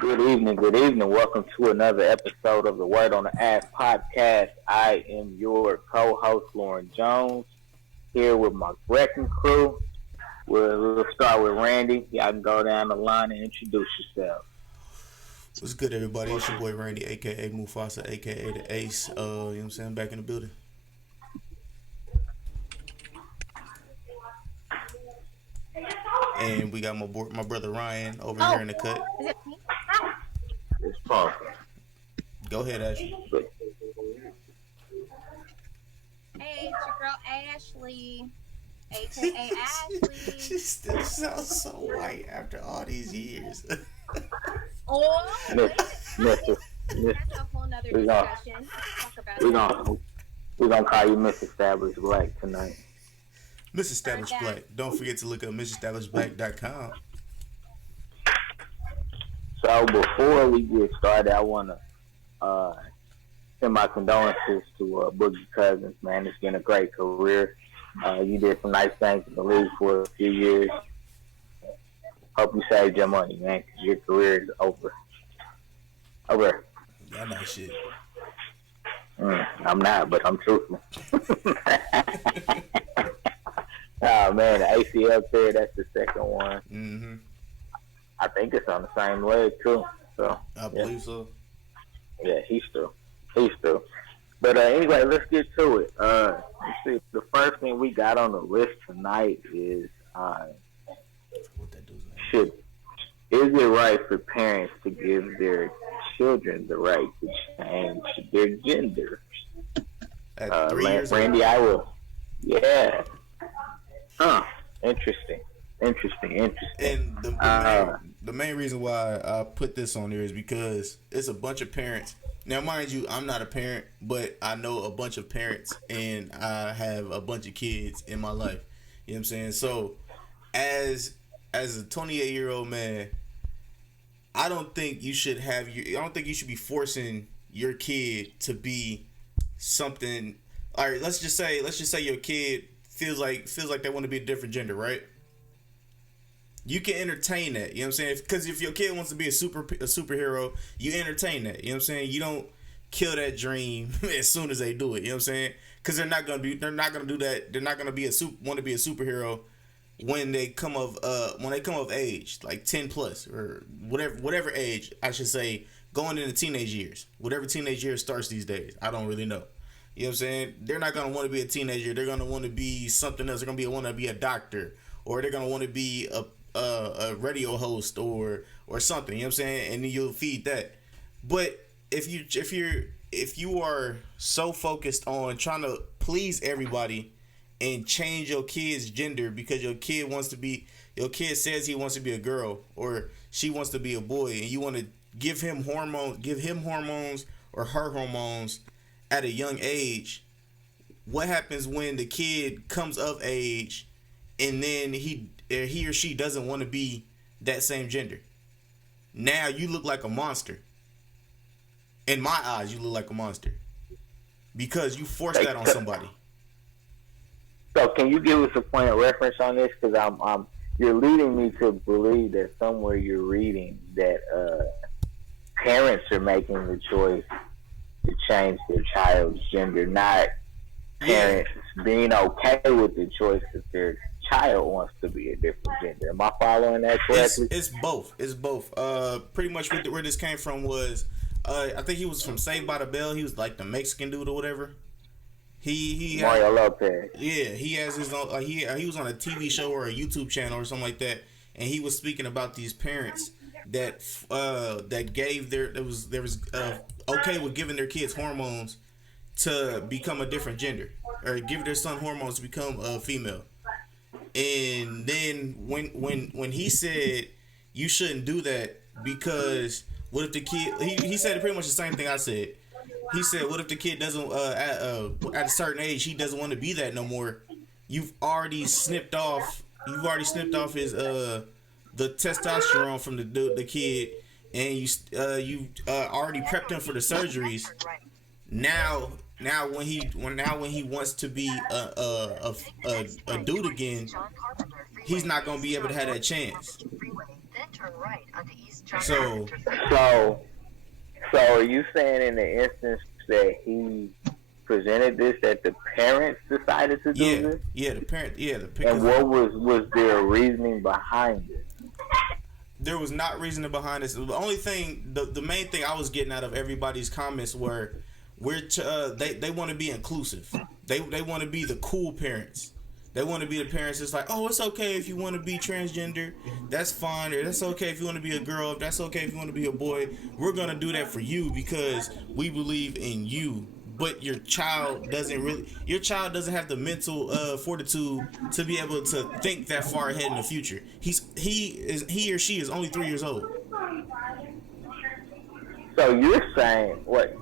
Good evening, good evening. Welcome to another episode of the Word on the Ass podcast. I am your co-host, Lauren Jones, here with my wrecking crew. We'll start with Randy. Y'all can go down the line and introduce yourself. What's good, everybody? It's your boy Randy, aka Mufasa, aka the Ace. You know what I'm saying? Back in the building. And we got my brother Ryan over here in the cut. Is it me? It's Parker. Go ahead, Ashley. Hey, it's your girl Ashley, aka Ashley. She still sounds so white after all these years. Oh, wait. Miss, That's a whole nother we gonna- discussion. Talk about we're that. gonna call you Miss Established Black tonight. Miss Established Black. Don't forget to look up MissEstablished.com. So before we get started, I want to send my condolences to Boogie Cousins, man. It's been a great career. You did some nice things in the league for a few years. Hope you saved your money, man, because your career is over. Over. Y'all not shit. I'm not, but I'm truthful. Oh, man, the ACL tear, that's the second one. Mm-hmm. I think it's on the same leg, too. So I believe so. Yeah, he's through. But anyway, let's get to it. Let's see. The first thing we got on the list tonight is What that dude's name? is it right for parents to give their children the right to change their gender? At 3 years old. Randy, I will. Yeah. Interesting. And the main reason why I put this on there is because it's a bunch of parents. Now, mind you, I'm not a parent, but I know a bunch of parents, and I have a bunch of kids in my life. You know what I'm saying? So, as a 28-year-old man, I don't think you should be forcing your kid to be something. All right, let's just say your kid feels like they want to be a different gender, right? You can entertain that, you know what I'm saying? Because if your kid wants to be a superhero, you entertain that, you know what I'm saying? You don't kill that dream as soon as they do it, you know what I'm saying? Because they're not gonna do that. They're not gonna want to be a superhero when they come of age, like 10 plus or whatever age I should say, going into teenage years, whatever teenage year starts these days. I don't really know. You know what I'm saying? They're not gonna want to be a teenager. They're gonna want to be something else. They're gonna want to be a doctor, or they're gonna want to be a radio host or something. You know what I'm saying? And then you'll feed that. But if you are so focused on trying to please everybody and change your kid's gender because your kid says he wants to be a girl or she wants to be a boy, and you want to give him hormones or her hormones at a young age, what happens when the kid comes of age and then he or she doesn't want to be that same gender? Now you look like a monster. In my eyes, you look like a monster because you forced that on somebody. So can you give us a point of reference on this? Because you're leading me to believe that somewhere you're reading that parents are making the choice to change their child's gender, not parents being okay with the choice that their child wants to be a different gender. Am I following that correctly? It's both. Pretty much where this came from was, I think he was from Saved by the Bell. He was like the Mexican dude or whatever. Mario Lopez. Yeah, he has his own. He was on a TV show or a YouTube channel or something like that, and he was speaking about these parents that gave there was okay with giving their kids hormones to become a different gender, or give their son hormones to become a female. And then when he said you shouldn't do that because what if the kid, he said pretty much the same thing I said. He said, what if the kid doesn't at a certain age he doesn't want to be that no more? You've already snipped off his the testosterone from the kid, and you already prepped him for the surgeries. Now when he wants to be a dude again, he's not gonna be able to have that chance. So So, so are you saying in the instance that he presented this, that the parents decided to do this? the parent, the And because what was their reasoning behind it? there was not reasoning behind this. The only thing, the main thing I was getting out of everybody's comments were, they want to be inclusive. They want to be the cool parents. They want to be the parents that's like, oh, it's okay if you want to be transgender, that's fine, or that's okay if you want to be a girl, that's okay if you want to be a boy. We're gonna do that for you because we believe in you. But your child doesn't have the mental fortitude to be able to think that far ahead in the future. He or she is only 3 years old. So you're saying what?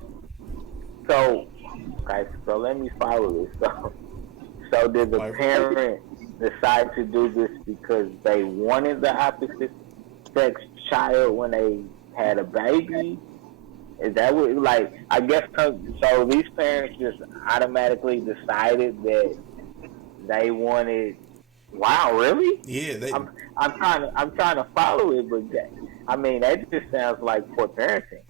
So, okay, so let me follow this. So did the parents decide to do this because they wanted the opposite sex child when they had a baby? Is that what, like, I guess, so these parents just automatically decided that they wanted, wow, really? Yeah, I'm trying to follow it, but I mean, that just sounds like poor parenting.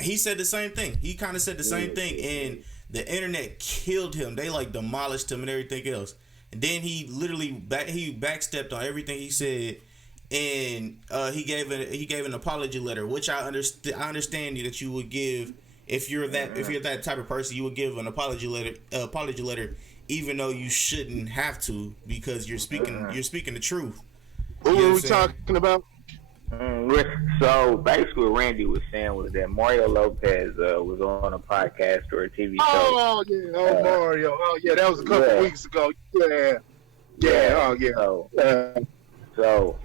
He said the same thing. He kind of said the same thing, and the internet killed him. They like demolished him and everything else. And then he literally backstepped on everything he said, and he gave an apology letter, which I understand that you would give if you're that type of person. You would give an apology letter, even though you shouldn't have to, because you're speaking the truth. Who are we talking about? So basically, what Randy was saying was that Mario Lopez was on a podcast or a TV show. Oh yeah, Mario. Oh yeah, that was a couple weeks ago. So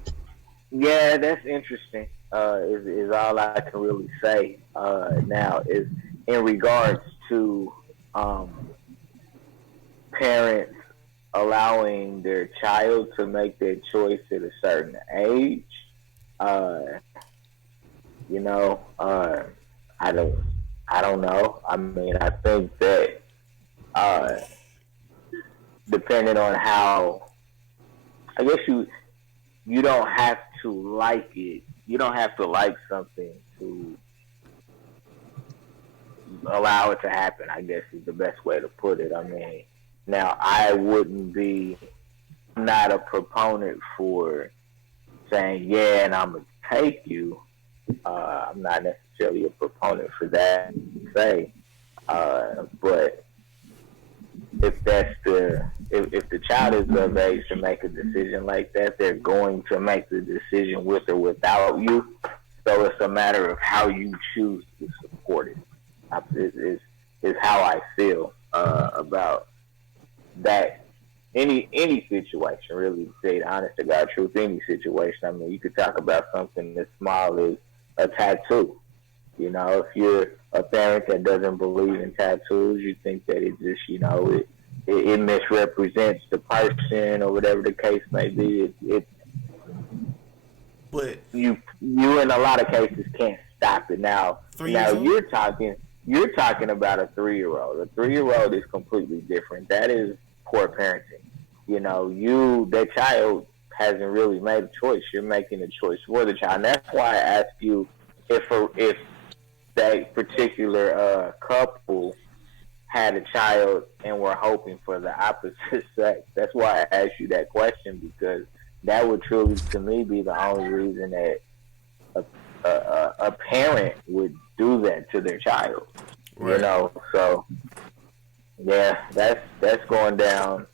yeah, that's interesting. Is all I can really say now is in regards to parents allowing their child to make their choice at a certain age. I don't know. I mean, I think that depending on how, I guess you don't have to like it. You don't have to like something to allow it to happen, I guess is the best way to put it. I mean, now I wouldn't be not a proponent for saying, yeah, and I'm going to take you. I'm not necessarily a proponent for that, say. But if the child is of age to make a decision like that, they're going to make the decision with or without you. So it's a matter of how you choose to support it. Is how I feel about that. Any situation, really, to say the honest to God truth, any situation. I mean, you could talk about something as small as a tattoo. You know, if you're a parent that doesn't believe in tattoos, you think that it just, it misrepresents the person or whatever the case may be. But you in a lot of cases can't stop it. Now you're talking about a 3-year-old. A 3-year-old is completely different. That is poor parenting. That child hasn't really made a choice. You're making a choice for the child. And that's why I asked you if that particular couple had a child and were hoping for the opposite sex. That's why I asked you that question, because that would truly, to me, be the only reason that a parent would do that to their child. Right. So yeah, that's going down.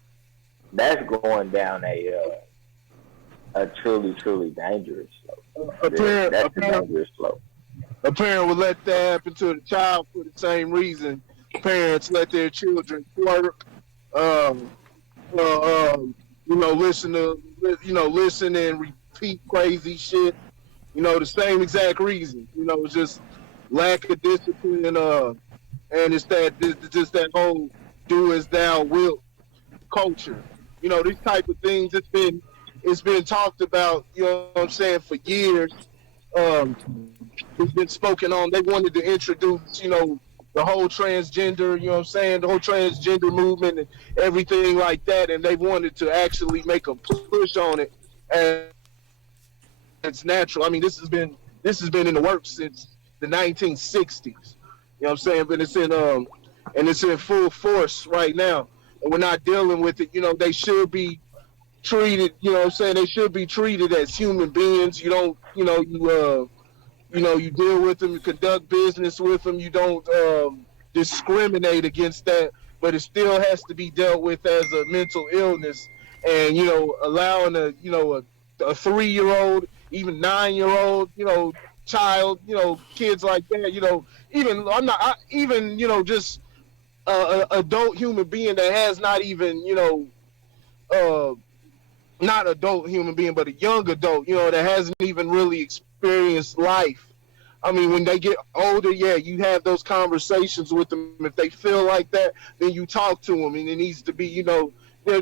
That's going down a truly dangerous slope. That's a dangerous slope. A parent would let that happen to the child for the same reason parents let their children work. Listen and repeat crazy shit. The same exact reason. It's just lack of discipline, and it's just that whole do as thou wilt culture. These type of things. It's been talked about. You know what I'm saying, for years. It's been spoken on. They wanted to introduce, the whole transgender, the whole transgender movement and everything like that, and they wanted to actually make a push on it. And it's natural. I mean, this has been in the works since the 1960s. You know what I'm saying? But it's in full force right now, and we're not dealing with it. They should be treated. You know what I'm saying? They should be treated as human beings. You don't. You deal with them, you conduct business with them, you don't discriminate against that, but it still has to be dealt with as a mental illness. And allowing a 3-year-old, even 9-year-old, child, kids like that, even even just adult human being that has not even uh, not adult human being, but a young adult, that hasn't even really experienced life. I mean, when they get older, yeah, you have those conversations with them. If they feel like that, then you talk to them, and it needs to be, there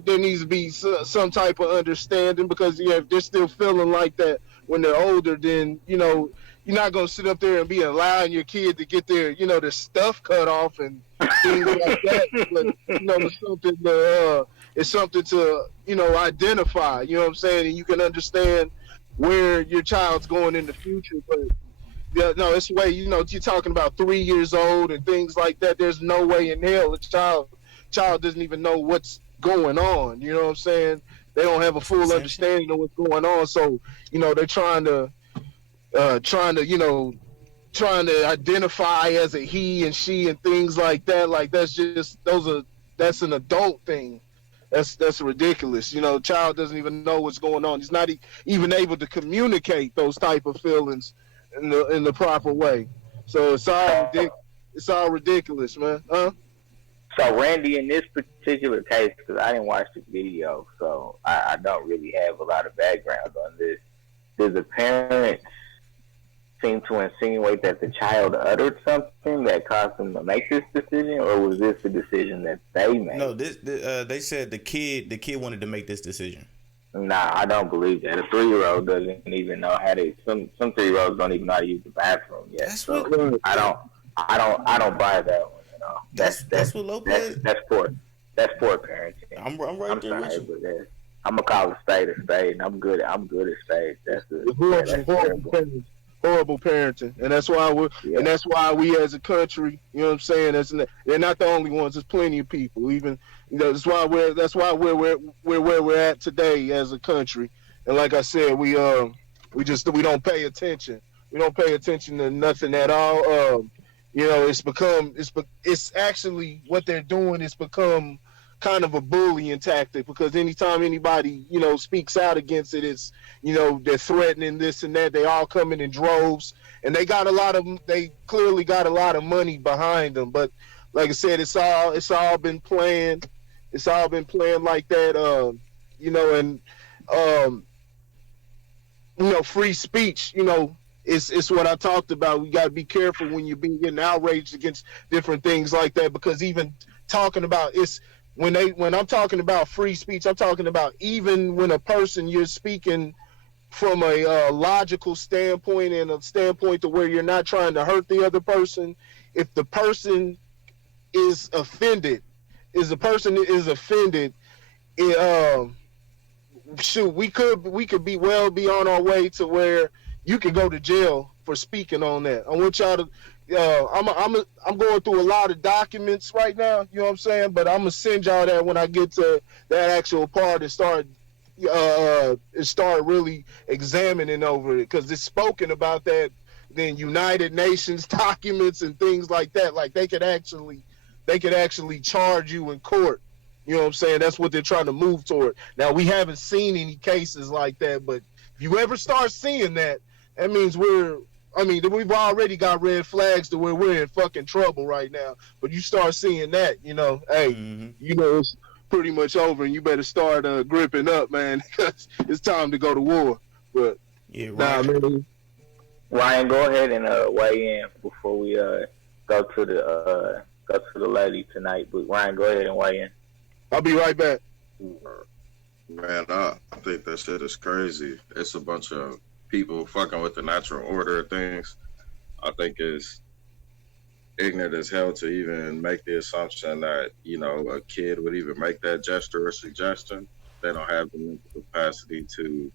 needs to be some type of understanding because, yeah, if they're still feeling like that when they're older, then, you're not going to sit up there and be allowing your kid to get their stuff cut off and things like that. But, it's something to, identify, you know what I'm saying? And you can understand where your child's going in the future. But, yeah, no, it's way, you're talking about 3 years old and things like that. There's no way in hell a child doesn't even know what's going on. You know what I'm saying? They don't have a full understanding of what's going on. So, they're trying to identify as a he and she and things like that. Like that's an adult thing. That's ridiculous. Child doesn't even know what's going on. He's not even able to communicate those type of feelings in the proper way. So it's all ridiculous, man. Huh? So Randy, in this particular case, because I didn't watch the video, so I don't really have a lot of background on this. Does the parent seem to insinuate that the child uttered something that caused them to make this decision, or was this a decision that they made? No, they said the kid wanted to make this decision. Nah, I don't believe that. A 3-year-old doesn't even know how to. Some 3-year-olds don't even know how to use the bathroom yet. I don't buy that one. That's what Lopez. That's poor. That's poor parenting. I'm right there with you. I'm gonna call a spade a spade, and I'm good at spades. Horrible parenting, and that's why we as a country, you know what I'm saying? They're not the only ones. There's plenty of people. Even that's why we're where we're at today as a country. And like I said, we don't pay attention. We don't pay attention to nothing at all. It's actually what they're doing is become kind of a bullying tactic, because anytime anybody speaks out against it, it's they're threatening this and that. They all come in droves, and they clearly got a lot of money behind them. But like I said, it's all been planned. It's all been planned like that. Free speech. It's what I talked about. We got to be careful when you're getting outraged against different things like that, because even talking about when I'm talking about free speech, I'm talking about even when a person, you're speaking from a logical standpoint and a standpoint to where you're not trying to hurt the other person. If the person is offended, we could be on our way to where you could go to jail for speaking on that. I want y'all to. I'm going through a lot of documents right now. You know what I'm saying? But I'm gonna send y'all that when I get to that actual part and start really examining over it, because it's spoken about that in United Nations documents and things like that. Like they could actually charge you in court. You know what I'm saying? That's what they're trying to move toward. Now, we haven't seen any cases like that, but if you ever start seeing that, that means we've already got red flags to where we're in fucking trouble right now. But you start seeing that, it's pretty much over, and you better start gripping up, man, because it's time to go to war. But yeah, right. man. Ryan, go ahead and weigh in before we go to the lady tonight. But Ryan, go ahead and weigh in. I'll be right back. Man, I think that shit is crazy. It's a bunch of people fucking with the natural order of things. I think it's ignorant as hell to even make the assumption that, a kid would even make that gesture or suggestion. They don't have the mental capacity to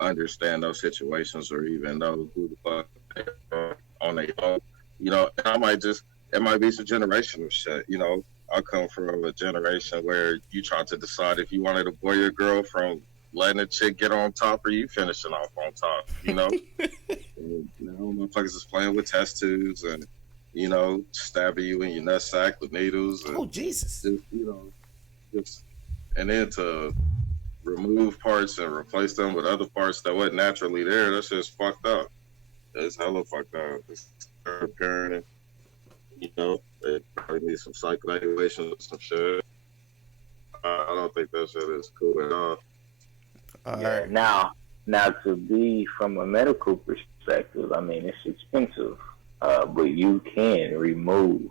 understand those situations or even know who the fuck they are on their own. You know, and it might be some generational shit. You know, I come from a generation where you try to decide if you wanted a boy or girl from letting a chick get on top or you finishing off on top. You know, and, you know, motherfuckers is playing with test tubes and stabbing you in your nut sack with needles and Oh Jesus! just just and then to remove parts and replace them with other parts that wasn't naturally there. That's just fucked up. It's hella fucked up. It's parenting. They probably need some psych evaluations or some shit. I don't think that shit is cool at all. All Yeah. right. Now to be from a medical perspective, I mean it's expensive, but you can remove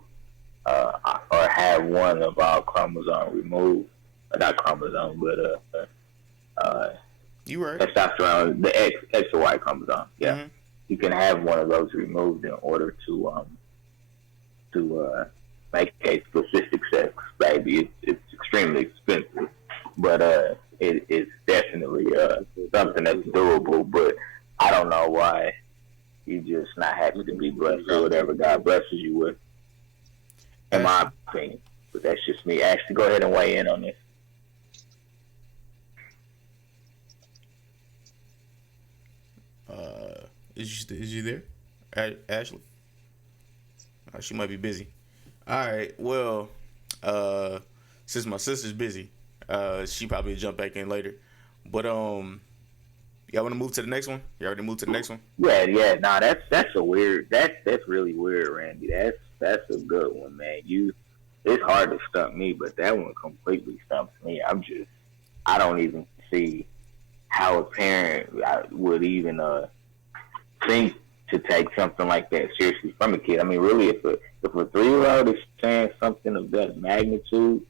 or have one of our chromosomes removed. Not chromosome, but You right. testosterone, the X or Y chromosome. Yeah, Mm-hmm. you can have one of those removed in order to make a specific sex baby. It's extremely expensive, but it's definitely something that's doable. But I don't know why you just not happy to be blessed with whatever God blesses you with. In my opinion, but that's just me. Ashley, go ahead and weigh in on this. Is you there, Ashley? She might be busy. All right. Well, since my sister's busy, she probably will jump back in later. But y'all want to move to the next one? You already moved to the next one? Yeah. Nah, that's a weird. That's really weird, Randy. That's a good one, man. It's hard to stump me, but that one completely stumps me. I don't even see how a parent would even think to take something like that seriously from a kid. I mean, really, if a 3-year-old is saying something of that magnitude,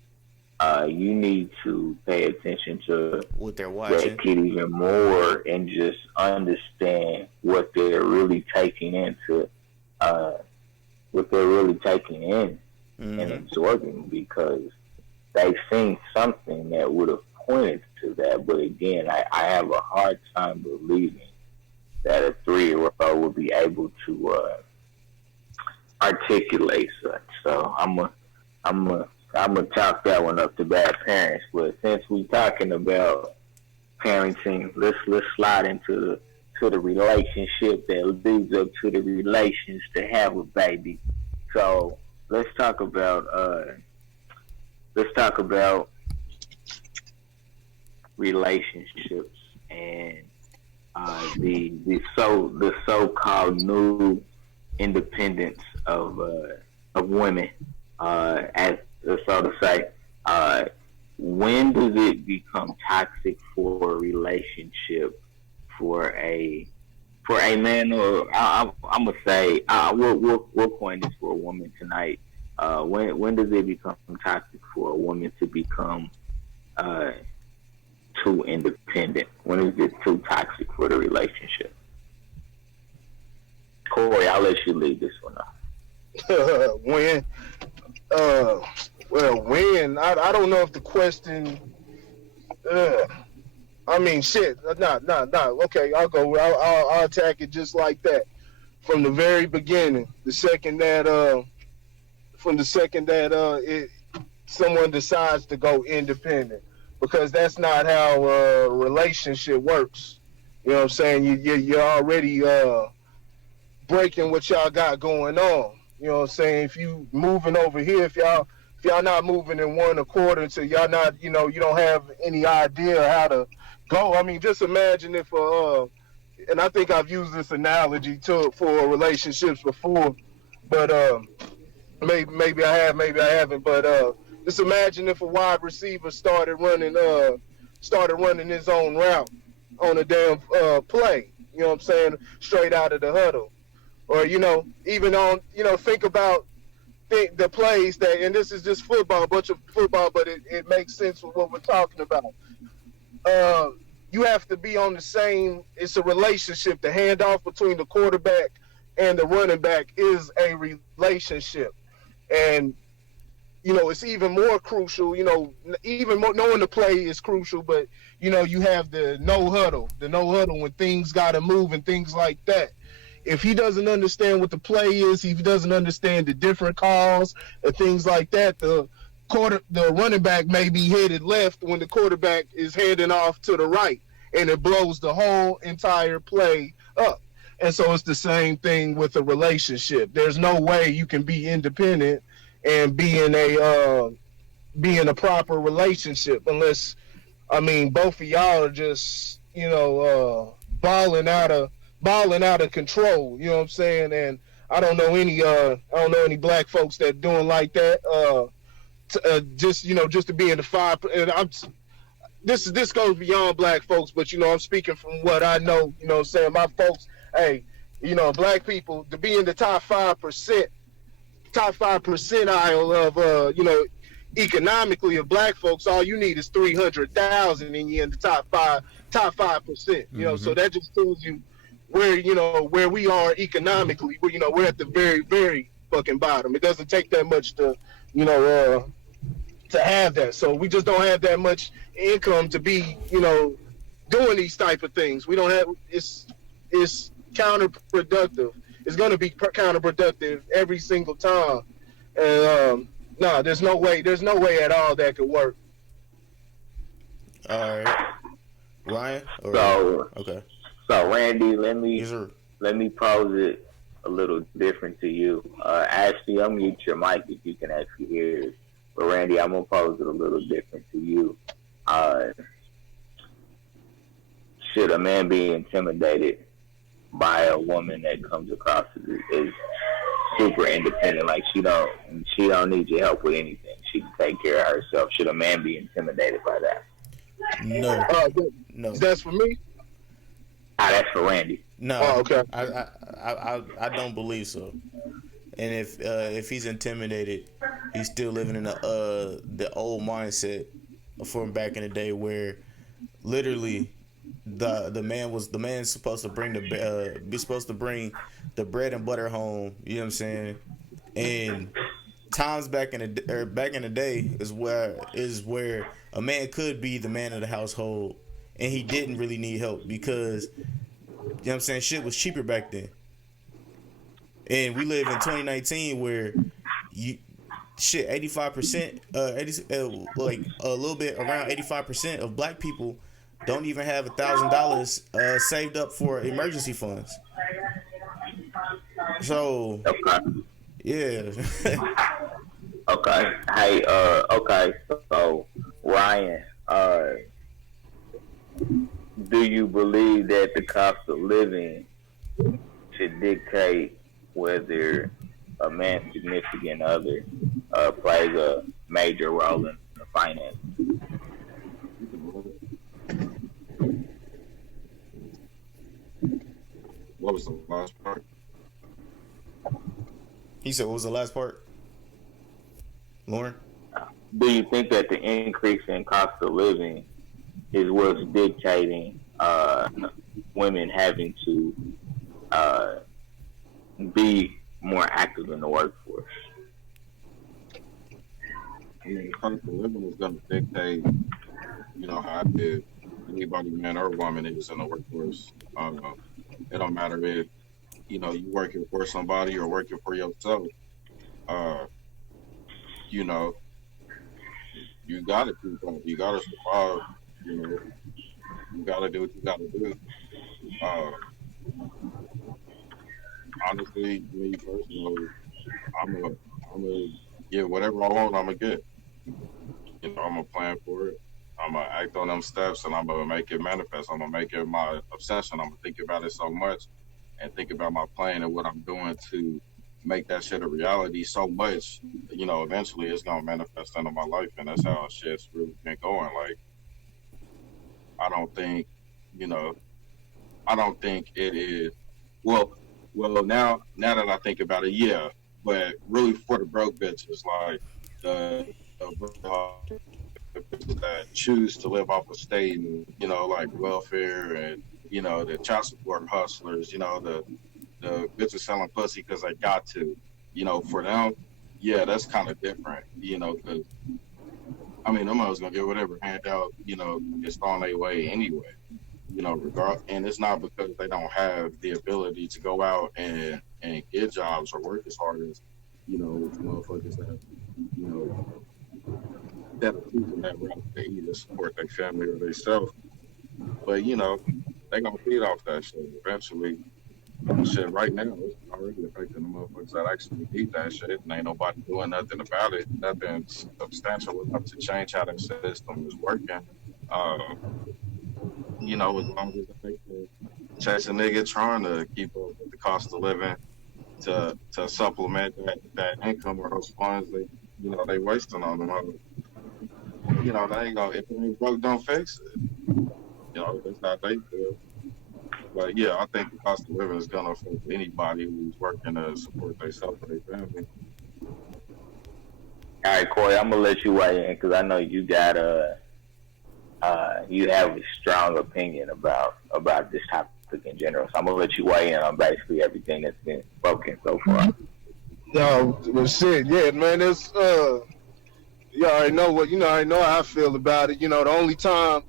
you need to pay attention to what they're watching, that kid even more, and just understand what they're really taking into, what they're really taking in and absorbing, because they've seen something that would have pointed to that. But again, I have a hard time believing that a 3-year-old would be able to articulate such. So I'm gonna chalk that one up to bad parents. But since we're talking about parenting, let's slide into the relationship that leads up to the relations to have a baby. So let's talk about relationships and the so-called new independence of women, as so to say. When does it become toxic for a relationship for a man? Or I'm gonna say we'll coin this for a woman tonight. When does it become toxic for a woman to become too independent? When is it too toxic for the relationship? Corey, I'll let you lead this one off. When? When? I don't know if the question. I mean, shit. Nah. Okay, I'll go. I'll attack it just like that from the very beginning. From the second that someone decides to go independent, because that's not how a relationship works. You know what I'm saying? You're already breaking what y'all got going on. You know what I'm saying? If you moving over here, if y'all not moving in one accord until y'all not, you don't have any idea how to go. I mean, just imagine if and I think I've used this analogy for relationships before, but maybe I have, maybe I haven't. But just imagine if a wide receiver started running his own route on a damn play. You know what I'm saying? Straight out of the huddle, or even on think about the plays that, and this is just football, a bunch of football, but it makes sense with what we're talking about. You have to be on the same. It's a relationship. The handoff between the quarterback and the running back is a relationship, and it's even more crucial. Even more, knowing the play is crucial, but you have the no huddle when things got to move and things like that. If he doesn't understand what the play is, if he doesn't understand the different calls and things like that, the running back may be headed left when the quarterback is heading off to the right, and it blows the whole entire play up. And so it's the same thing with a relationship. There's no way you can be independent and be in a proper relationship unless, I mean, both of y'all are just balling out of control. You know what I'm saying? And I don't know any black folks that doing like that. Just to be in the five. And this goes beyond black folks, but I'm speaking from what I know. You know what I'm saying? My folks, hey, black people to be in the top 5%, top 5 percentile of economically of black folks, all you need is 300,000 and you're in the top 5%. So that just tells you where we are economically. We're at the very, very fucking bottom. It doesn't take that much to to have that. So we just don't have that much income to be doing these type of things. We don't have. It's counterproductive. It's going to be counterproductive every single time. And no, there's no way at all that could work. All right, Ryan. Okay. So Randy, let me pose it a little different to you. Ashley, I'll mute your mic if you can actually hear it. But Randy, I'm gonna pose it a little different to you. Should a man be intimidated by a woman that comes across as super independent, like she don't need your help with anything, she can take care of herself? Should a man be intimidated by that? No. That's for me. That's for Randy. No. Oh, okay. I don't believe so. And if he's intimidated, he's still living in the old mindset from back in the day where literally the man's supposed to bring the bread and butter home. You know what I'm saying? And times back in the day is where a man could be the man of the household and he didn't really need help because you know what I'm saying, shit was cheaper back then. And we live in 2019 where 85%, like a little bit around 85% of black people don't even have $1,000 saved up for emergency funds. So, okay. Yeah. Okay. Hey, okay. So, Ryan, do you believe that the cost of living should dictate whether a man's significant other plays a major role in the finance? What was the last part? He said, what was the last part? Lauren? Do you think that the increase in cost of living is what's dictating women having to be more active in the workforce? I mean, cost of living is going to dictate, how active anybody, man or woman, is in the workforce. It don't matter if, you working for somebody or working for yourself. You gotta keep going. You gotta survive. You gotta do what you gotta do. Honestly, me personally, I'm gonna get whatever I want. I'm gonna get. I'm gonna plan for it. I'm gonna act on them steps, and I'm gonna make it manifest. I'm gonna make it my obsession. I'm gonna think about it so much, and think about my plan and what I'm doing to make that shit a reality so much. Eventually it's gonna manifest into my life, and that's how shit's really been going. Like, I don't think it is. Well, now that I think about it, yeah. But really, for the broke bitches, like the that choose to live off of state and like welfare and the child support hustlers, the bitches selling pussy because they got to, for them, yeah, that's kind of different, you know, because I mean, them was gonna get whatever handout, you know, gets thrown their way anyway, you know, regard. And it's not because they don't have the ability to go out and get jobs or work as hard as, you know, motherfuckers that, you know, that are choosing that route to either support their family or themselves. But you know, they gonna feed off that shit eventually. Shit, right now it's already affecting the motherfuckers that actually need that shit, and ain't nobody doing nothing about it. Nothing substantial enough to change how that system is working. Uh, you know, as long as they can chase a nigga trying to keep up with the cost of living to supplement that income or those funds they you know they wasting on them. You know, they ain't gonna if it ain't broke, don't fix it. You know, that's how they feel. But yeah, I think the cost of living is gonna affect anybody who's working to support themselves or their family. All right, Corey, I'm gonna let you weigh in because I know you got you have a strong opinion about this topic in general. So I'm gonna let you weigh in on basically everything that's been spoken so far. Yo, well, shit, yeah, man. It's you already know what you know. I know how I feel about it. You know, the only time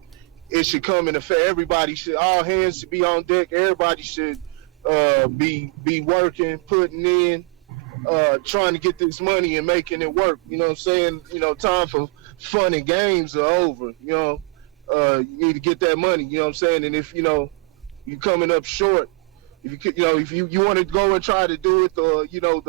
it should come into effect, everybody should, all hands should be on deck. Everybody should be working, putting in, trying to get this money and making it work. You know what I'm saying? You know, time for fun and games are over. You know, you need to get that money. You know what I'm saying? And if you know you coming up short, if you you know if you want to go and try to do it the you know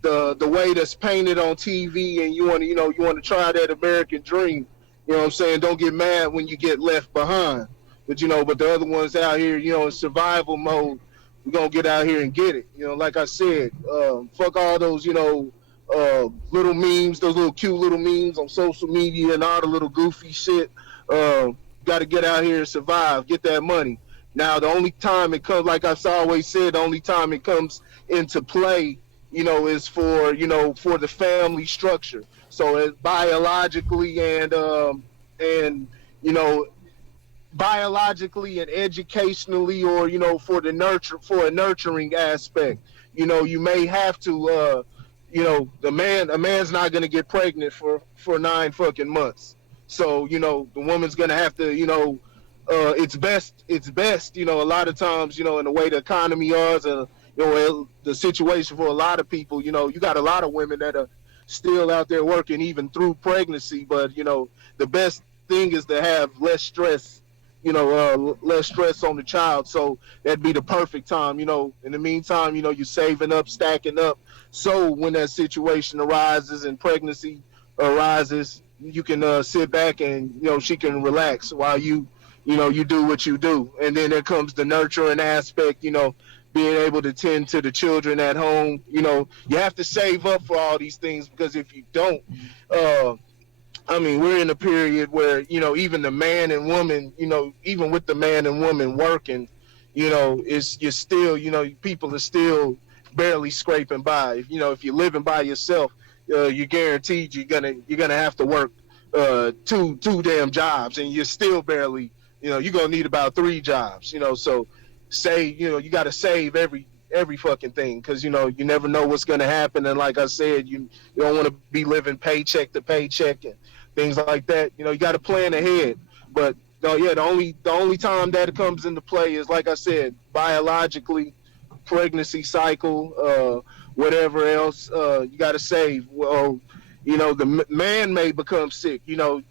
the way that's painted on TV, and you want to you want to try that American dream. You know what I'm saying? Don't get mad when you get left behind. But but the other ones out here, in survival mode, we're gonna get out here and get it. Like I said, fuck all those, little memes, those little cute little memes on social media and all the little goofy shit. Got to get out here and survive, get that money. Now, the only time it comes, like I've always said, the only time it comes into play, is for the family structure. So biologically and you know biologically and educationally, or for the for a nurturing aspect. You may have to a man's not going to get pregnant for 9 fucking months. So the woman's going to have to it's best a lot of times in the way the economy is, the situation for a lot of people. You got a lot of women that are still out there working even through pregnancy, but the best thing is to have less stress, less stress on the child. So that'd be the perfect time. In the meantime, you're saving up, stacking up. So when that situation arises and pregnancy arises, you can sit back and she can relax while you do what you do. And then there comes the nurturing aspect. Being able to tend to the children at home. You have to save up for all these things, because if you don't, I mean, we're in a period where, even the man and woman, even with the man and woman working, you're still, people are still barely scraping by. If you're living by yourself, you're guaranteed you're gonna have to work two damn jobs, and you're still barely, you're gonna need about 3 jobs. So you got to save every fucking thing, because you never know what's gonna happen. And like I said, you don't want to be living paycheck to paycheck and things like that. You got to plan ahead. But yeah, the only time that it comes into play is, like I said, biologically, pregnancy cycle, whatever else. You got to save. Well, the man may become sick.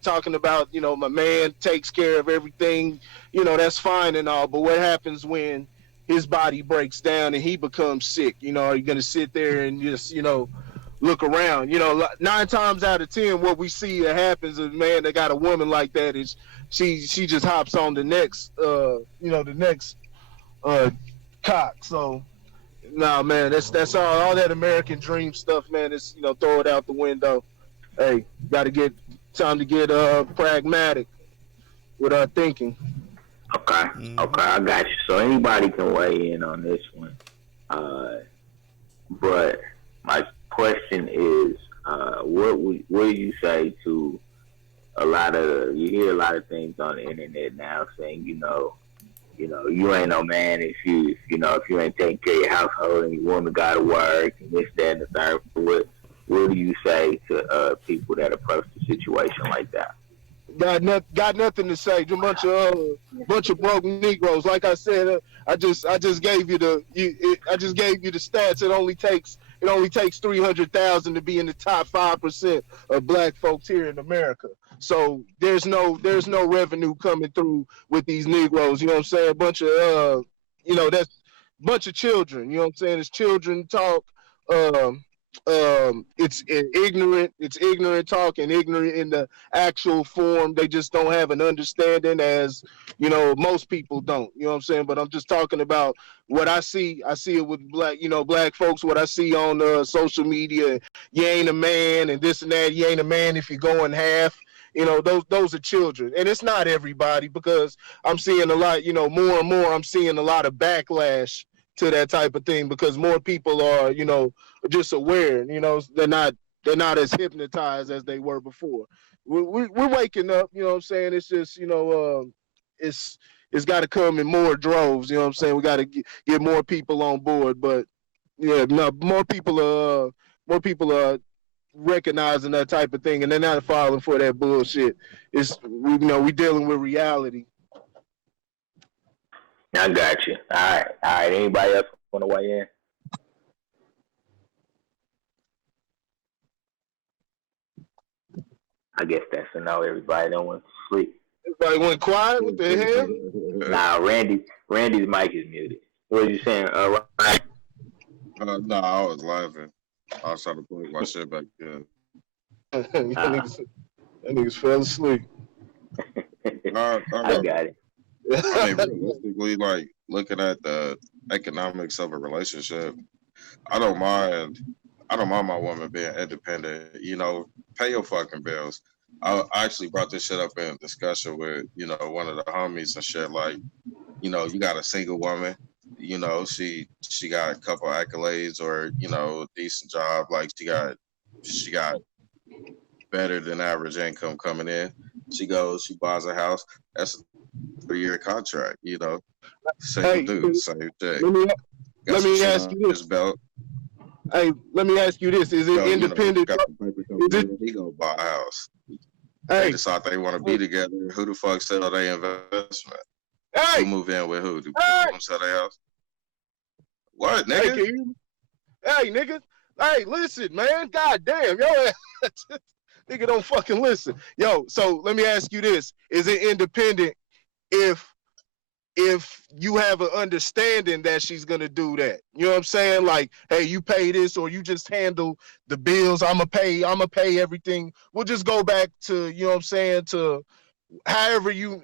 Talking about my man takes care of everything. That's fine and all. But what happens when his body breaks down and he becomes sick? Are you going to sit there and just look around? 9 times out of 10, what we see that happens is, man, they got a woman like that, is she just hops on the next the next cock. So no, man, that's all that American dream stuff, man. It's throw it out the window. Hey, got to get time to get pragmatic with our thinking. Okay, okay, I got you. So anybody can weigh in on this one, but my question is, what do you say to you hear a lot of things on the internet now saying, You ain't no man if you ain't taking care of your household and your woman got to work and this, that, and the third. What do you say to people that approach the situation like that? Got nothing to say. Just a bunch of broke Negroes. Like I said, I just gave you the stats. It only takes 300,000 to be in the top 5% of black folks here in America. So there's no revenue coming through with these Negroes. You know what I'm saying? A bunch of that's a bunch of children. You know what I'm saying? It's children talk. Um, it's ignorant talk and ignorant in the actual form. They just don't have an understanding, as most people don't. You know what I'm saying? But I'm just talking about what I see. I see it with black folks. What I see on social media. You ain't a man, and this and that. You ain't a man if you go in half. Those are children, and it's not everybody, because I'm seeing a lot. More and more, I'm seeing a lot of backlash to that type of thing, because more people are just aware. They're not as hypnotized as they were before. We're waking up. You know what I'm saying? It's just it's got to come in more droves. You know what I'm saying? We got to get more people on board. But yeah, no, more people are recognizing that type of thing, and they're not falling for that bullshit. We dealing with reality. I got you. All right. Anybody else want to weigh in? I guess that's a no. Everybody don't want to sleep. Everybody went quiet. What the hell? Nah, Randy's mic is muted. What are you saying? Right. No, I was laughing. I was trying to plug my shit back in. that niggas fell asleep. I got it. I mean, realistically, like looking at the economics of a relationship, I don't mind. I don't mind my woman being independent. Pay your fucking bills. I actually brought this shit up in discussion with one of the homies and shit. Like, you got a single woman. She got a couple accolades, or a decent job. Like she got better than average income coming in. She buys a house. That's a 3-year contract. Same dude, same thing. Let me ask you this. Belt. Hey, let me ask you this: is it independent? He gonna buy a house. Hey, they decide they want to be together. Who the fuck sell their investment? Hey, who move in with who? Do people sell their house? What, nigga? Hey, nigga. Hey, listen, man. God damn, yo, nigga, don't fucking listen, yo. So let me ask you this: is it independent if you have an understanding that she's gonna do that? You know what I'm saying? Like, hey, you pay this, or you just handle the bills. I'ma pay everything. We'll just go back to, you know what I'm saying, to however you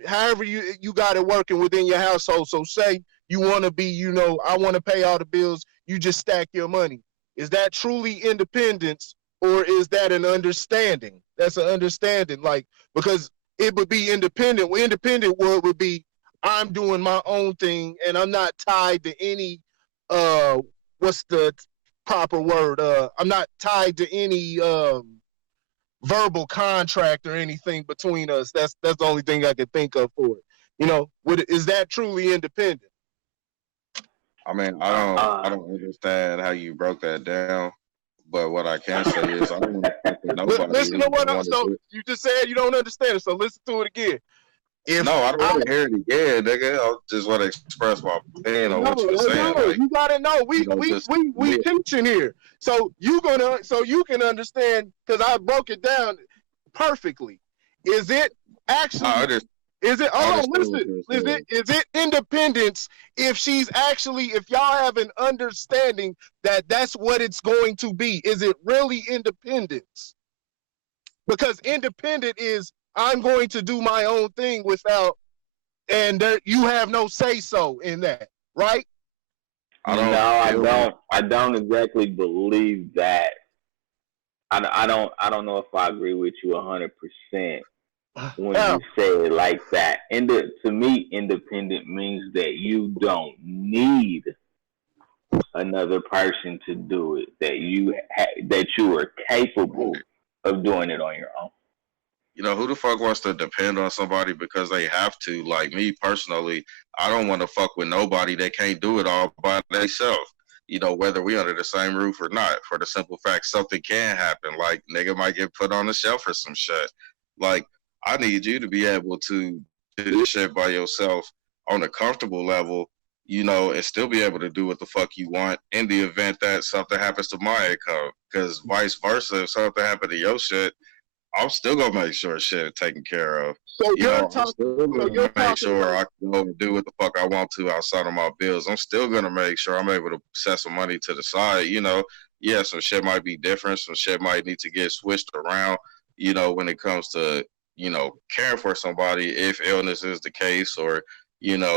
got it working within your household. So say you want to be, I want to pay all the bills. You just stack your money. Is that truly independence, or is that an understanding? That's an understanding, like, because it would be independent. Independent would be, I'm doing my own thing, and I'm not tied to any what's the proper word? I'm not tied to any verbal contract or anything between us. That's the only thing I can think of for it. Is that truly independent? I mean, I don't understand how you broke that down, but what I can say is I don't want to nobody. Listen to what you just said. You don't understand it, so listen to it again. No, I don't want to hear it again, nigga. I just want to express my opinion on what you're saying. Like, you gotta know, we teaching here, so you can understand, because I broke it down perfectly. Is it actually? Is it? Oh, listen. Is it independence if y'all have an understanding that that's what it's going to be? Is it really independence? Because independent is, I'm going to do my own thing and you have no say so in that, right? I don't exactly believe that. I don't know if I agree with you 100% when you say it like that. To me, independent means that you don't need another person to do it. That you are capable of doing it on your own. You know, who the fuck wants to depend on somebody because they have to? Like me personally, I don't want to fuck with nobody that can't do it all by themselves. You know, whether we under the same roof or not, for the simple fact something can happen. Like nigga might get put on the shelf or some shit. Like I need you to be able to do this shit by yourself on a comfortable level, you know, and still be able to do what the fuck you want in the event that something happens to my income. Because vice versa, if something happened to your shit, I'm still gonna make sure shit is taken care of. So You you're know, I'm talking. still So gonna you're make talking sure about. I can go and do what the fuck I want to outside of my bills. I'm still gonna make sure I'm able to set some money to the side. You know, yeah, some shit might be different. Some shit might need to get switched around. You know, when it comes to caring for somebody, if illness is the case, or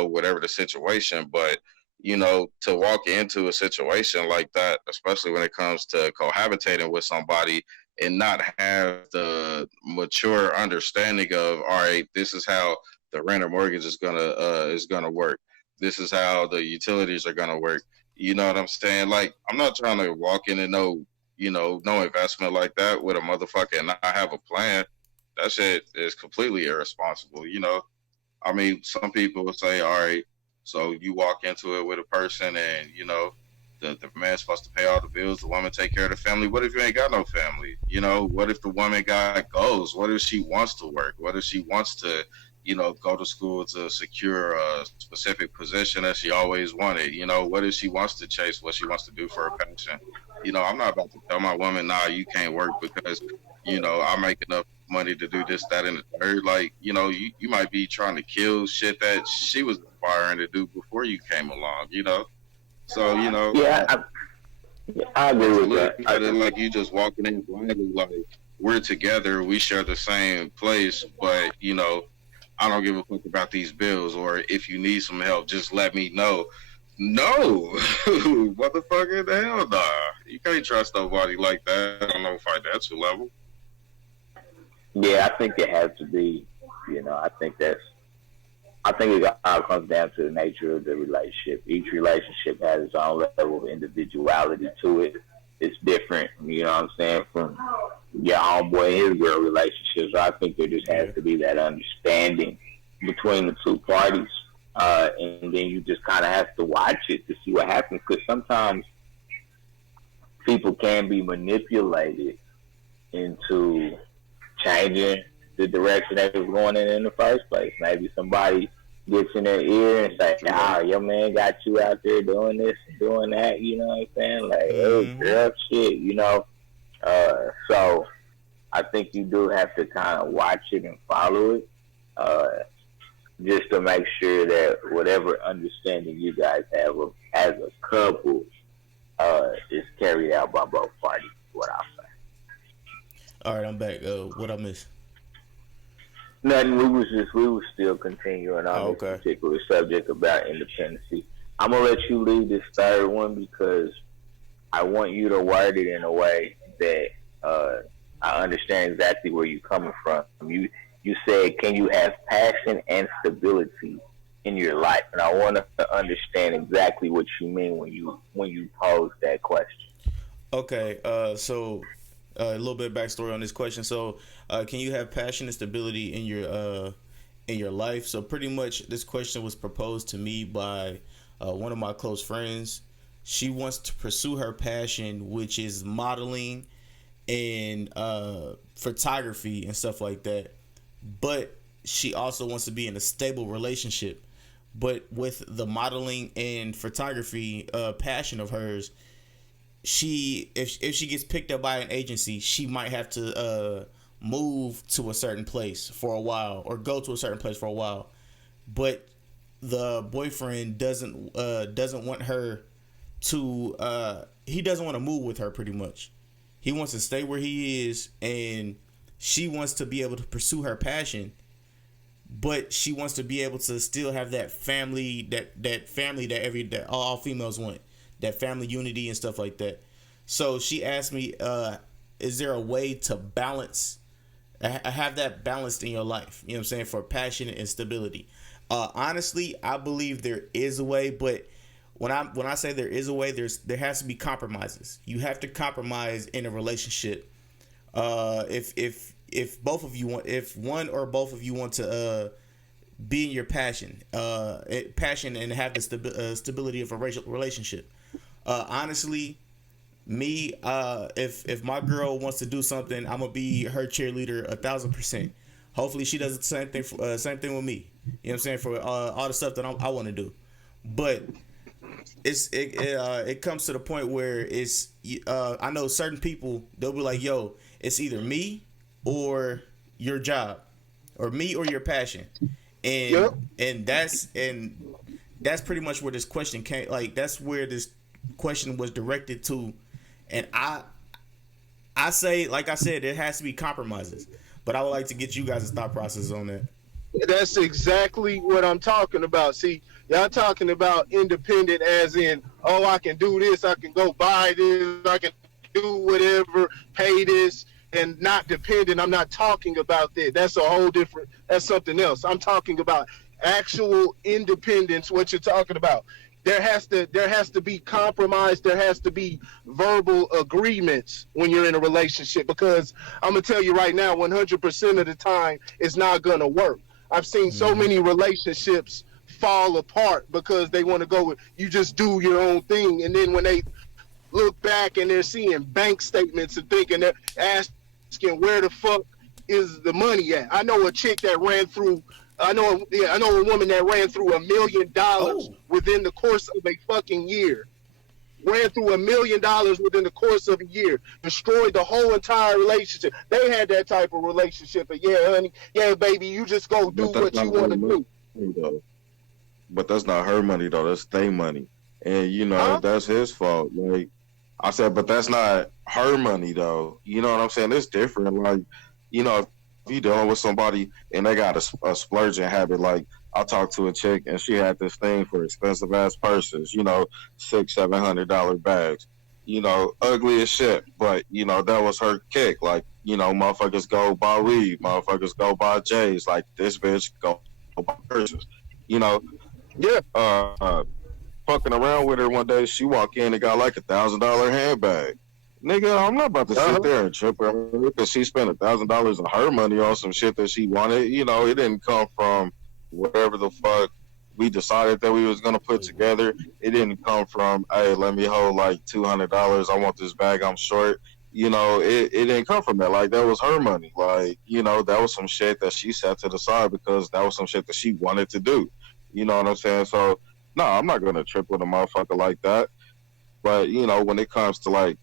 whatever the situation. But to walk into a situation like that, especially when it comes to cohabitating with somebody and not have the mature understanding of, all right, this is how the rent or mortgage is gonna work. This is how the utilities are gonna work. You know what I'm saying? Like, I'm not trying to walk into no investment like that with a motherfucker and not have a plan. That shit is completely irresponsible. I mean, some people will say, all right, so you walk into it with a person and, the man's supposed to pay all the bills, the woman take care of the family. What if you ain't got no family? What if the woman got goals? What if she wants to work? What if she wants to, go to school to secure a specific position that she always wanted? What if she wants to chase what she wants to do for her passion? I'm not about to tell my woman, nah, you can't work because, I make enough money to do this, that, and the third. Like, you might be trying to kill shit that she was aspiring to do before you came along. So, Yeah, I agree but to with look that. at it like you just walking in blindly, like we're together, we share the same place, but I don't give a fuck about these bills, or if you need some help, just let me know. No, motherfucker, the hell nah. You can't trust nobody like that on no financial level. Yeah, I think it has to be. I think it all comes down to the nature of the relationship. Each relationship has its own level of individuality to it. It's different, you know what I'm saying, from your homeboy and his girl relationship. So I think there just has to be that understanding between the two parties. And then you just kind of have to watch it to see what happens. Because sometimes people can be manipulated into changing the direction they was going in the first place. Maybe somebody gets in their ear and say, "Ah, your man got you out there doing this and doing that." You know what I'm saying? Like, hey, girl, shit. So I think you do have to kind of watch it and follow it, just to make sure that whatever understanding you guys have as a couple is carried out by both parties. What I say. All right, I'm back. What I miss? Nothing. We was still continuing on this Okay. particular subject about independency. I'm gonna let you lead this third one because I want you to word it in a way that I understand exactly where you're coming from. You said, can you have passion and stability in your life? And I want to understand exactly what you mean when you pose that question. Okay. So a little bit of backstory on this question. So, can you have passion and stability in your life? So, pretty much, this question was proposed to me by one of my close friends. She wants to pursue her passion, which is modeling and photography and stuff like that. But she also wants to be in a stable relationship. But with the modeling and photography passion of hers, if she gets picked up by an agency, she might have to move to a certain place for a while or go to a certain place for a while. But the boyfriend doesn't want her to he doesn't want to move with her. Pretty much, he wants to stay where he is, and she wants to be able to pursue her passion, but she wants to be able to still have that family that all females want, that family unity and stuff like that. So she asked me, is there a way to balance, have that balanced in your life? You know what I'm saying? For passion and stability. Honestly, I believe there is a way, but when I say there is a way, there has to be compromises. You have to compromise in a relationship. if one or both of you want to be in your passion and have the stability of a racial relationship. Honestly, me, if my girl wants to do something, I'm gonna be her cheerleader 1,000%. Hopefully, she does the same thing with me. You know what I'm saying, for all the stuff that I want to do. But it comes to the point where I know certain people, they'll be like, yo, it's either me or your job, or me or your passion, and Yep. that's pretty much where this question came. Like, that's where this question was directed to, and I say, like I said, there has to be compromises. But I would like to get you guys' thought process on that. That's exactly what I'm talking about. See, y'all talking about independent as in, oh, I can do this, I can go buy this, I can do whatever, pay this, and not dependent. I'm not talking about that. That's a whole different, that's something else. I'm talking about actual independence, what you're talking about. There has to be compromise, there has to be verbal agreements when you're in a relationship, because I'm gonna tell you right now, 100% of the time it's not gonna work. I've seen so many relationships fall apart because they want to go with, you just do your own thing, and then when they look back and they're seeing bank statements and thinking, they're asking where the fuck is the money at. I know a chick that ran through. I know a woman that ran through $1 million within the course of a fucking year. Ran through $1 million within the course of a year. Destroyed the whole entire relationship. They had that type of relationship. But yeah, honey, yeah, baby, you just go do what you want to do. Though. But that's not her money though. That's their money, and that's his fault. Like I said, but that's not her money though. You know what I'm saying? It's different. Like, if you dealing with somebody and they got a splurging habit, like I talked to a chick and she had this thing for expensive ass purses, $600-$700 bags, ugly as shit, but that was her kick. Like, motherfuckers go buy weed, motherfuckers go buy J's, like this bitch go buy purses, Yeah. fucking around with her one day, she walked in and got like $1,000 handbag. Nigga, I'm not about to sit there and trip her because she spent $1,000 of her money on some shit that she wanted. It didn't come from whatever the fuck we decided that we was gonna put together. It didn't come from, hey, let me hold like $200. I want this bag. I'm short. It didn't come from that. Like, that was her money. Like, that was some shit that she set to the side because that was some shit that she wanted to do. You know what I'm saying? So, no, I'm not gonna trip with a motherfucker like that. But when it comes to like,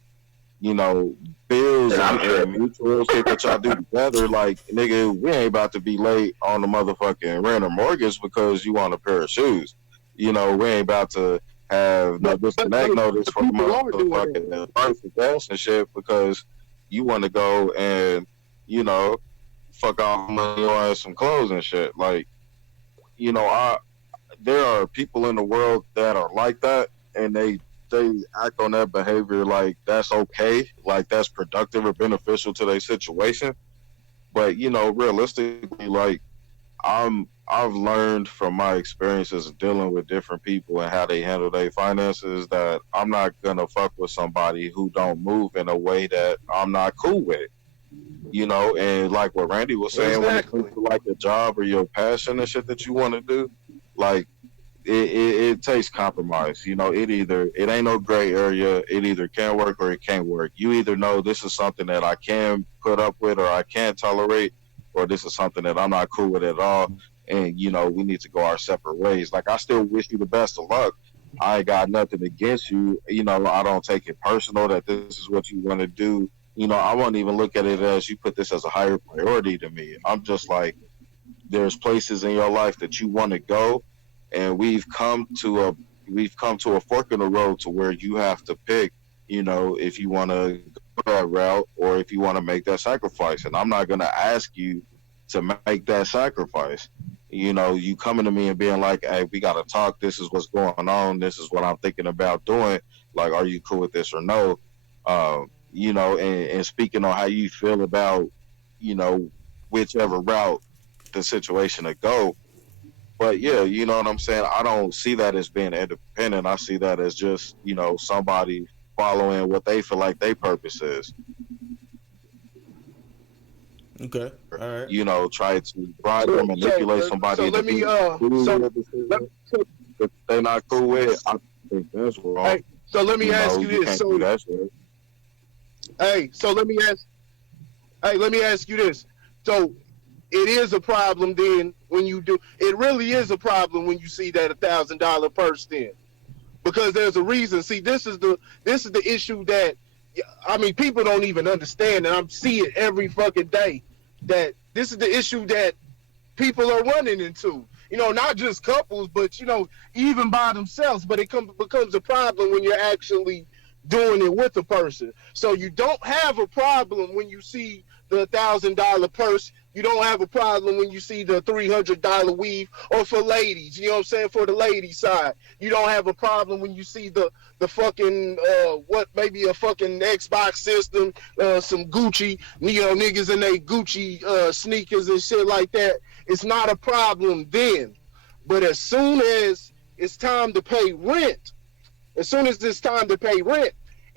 bills and mutual shit that y'all do together, like, nigga, we ain't about to be late on the motherfucking rent or mortgage because you want a pair of shoes. We ain't about to have no disconnect notice for the motherfucking price of gas and shit because you want to go and, fuck off money on some clothes and shit. Like, there are people in the world that are like that, and they act on that behavior like that's okay, like that's productive or beneficial to their situation. But realistically, like I've learned from my experiences of dealing with different people and how they handle their finances that I'm not gonna fuck with somebody who don't move in a way that I'm not cool with. And like what Randy was saying, when it comes to like a job or your passion and shit that you want to do, like it takes compromise. It ain't no gray area. It either can work or it can't work. You either know this is something that I can put up with or I can't tolerate, or this is something that I'm not cool with at all. And we need to go our separate ways. Like, I still wish you the best of luck. I ain't got nothing against you. I don't take it personal that this is what you want to do. I won't even look at it as you put this as a higher priority to me. I'm just like, there's places in your life that you want to go, and we've come to a fork in the road to where you have to pick, if you want to go that route or if you want to make that sacrifice. And I'm not going to ask you to make that sacrifice. You coming to me and being like, hey, we got to talk. This is what's going on. This is what I'm thinking about doing. Like, are you cool with this or no? And speaking on how you feel about, whichever route the situation to go. But yeah, you know what I'm saying? I don't see that as being independent. I see that as just, somebody following what they feel like their purpose is. Okay. All right. You know, try to bribe or manipulate somebody so let me if they're not cool with it. I think that's wrong. hey, so let me You ask know, you you this. can't do that shit. Hey, so let me ask you this. So it is a problem then when you do. It really is a problem when you see that $1,000 purse then, because there's a reason. See, this is the issue that, I mean, people don't even understand, and I'm seeing it every fucking day. That this is the issue that people are running into. You know, not just couples, but, you know, even by themselves. But it becomes a problem when you're actually doing it with a person. So you don't have a problem when you see the $1,000 purse. You don't have a problem when you see the $300 weave, or for ladies, you know what I'm saying, for the lady side. You don't have a problem when you see the fucking maybe a fucking Xbox system, some Gucci, you know, niggas in they Gucci sneakers and shit like that. It's not a problem then. But as soon as it's time to pay rent,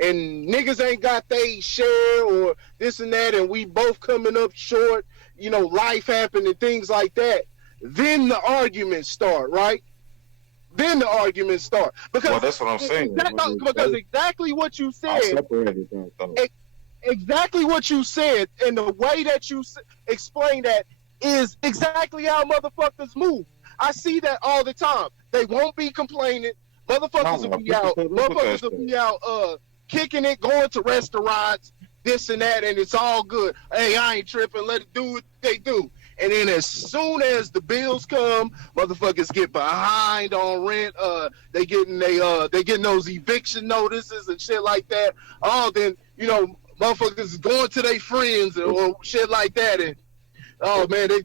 and niggas ain't got they share or this and that, and we both coming up short, you know, life happened and things like that, then the arguments start, right? Then the arguments start. Because Well, that's what I'm saying. because exactly what you I said, separated that though. exactly what you said, and the way that you explain that is exactly how motherfuckers move. I see that all the time. They won't be complaining. Motherfuckers will be out kicking it, going to restaurants, this and that, and it's all good. Hey, I ain't tripping. Let it do what they do. And then as soon as the bills come, motherfuckers get behind on rent. They getting those eviction notices and shit like that. Oh, then, you know, motherfuckers is going to their friends or shit like that. And oh man, they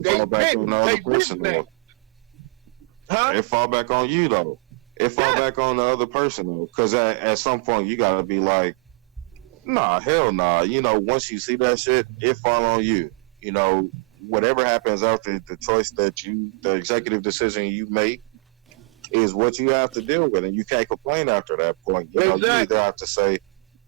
fall back on the other person though. Huh? It fall back on you though. It fall back on the other person though, because at some point you gotta be like, nah, hell nah. You know, once you see that shit, it fall on you. You know, whatever happens after the executive decision you make is what you have to deal with, and you can't complain after that point. You know, you either have to say,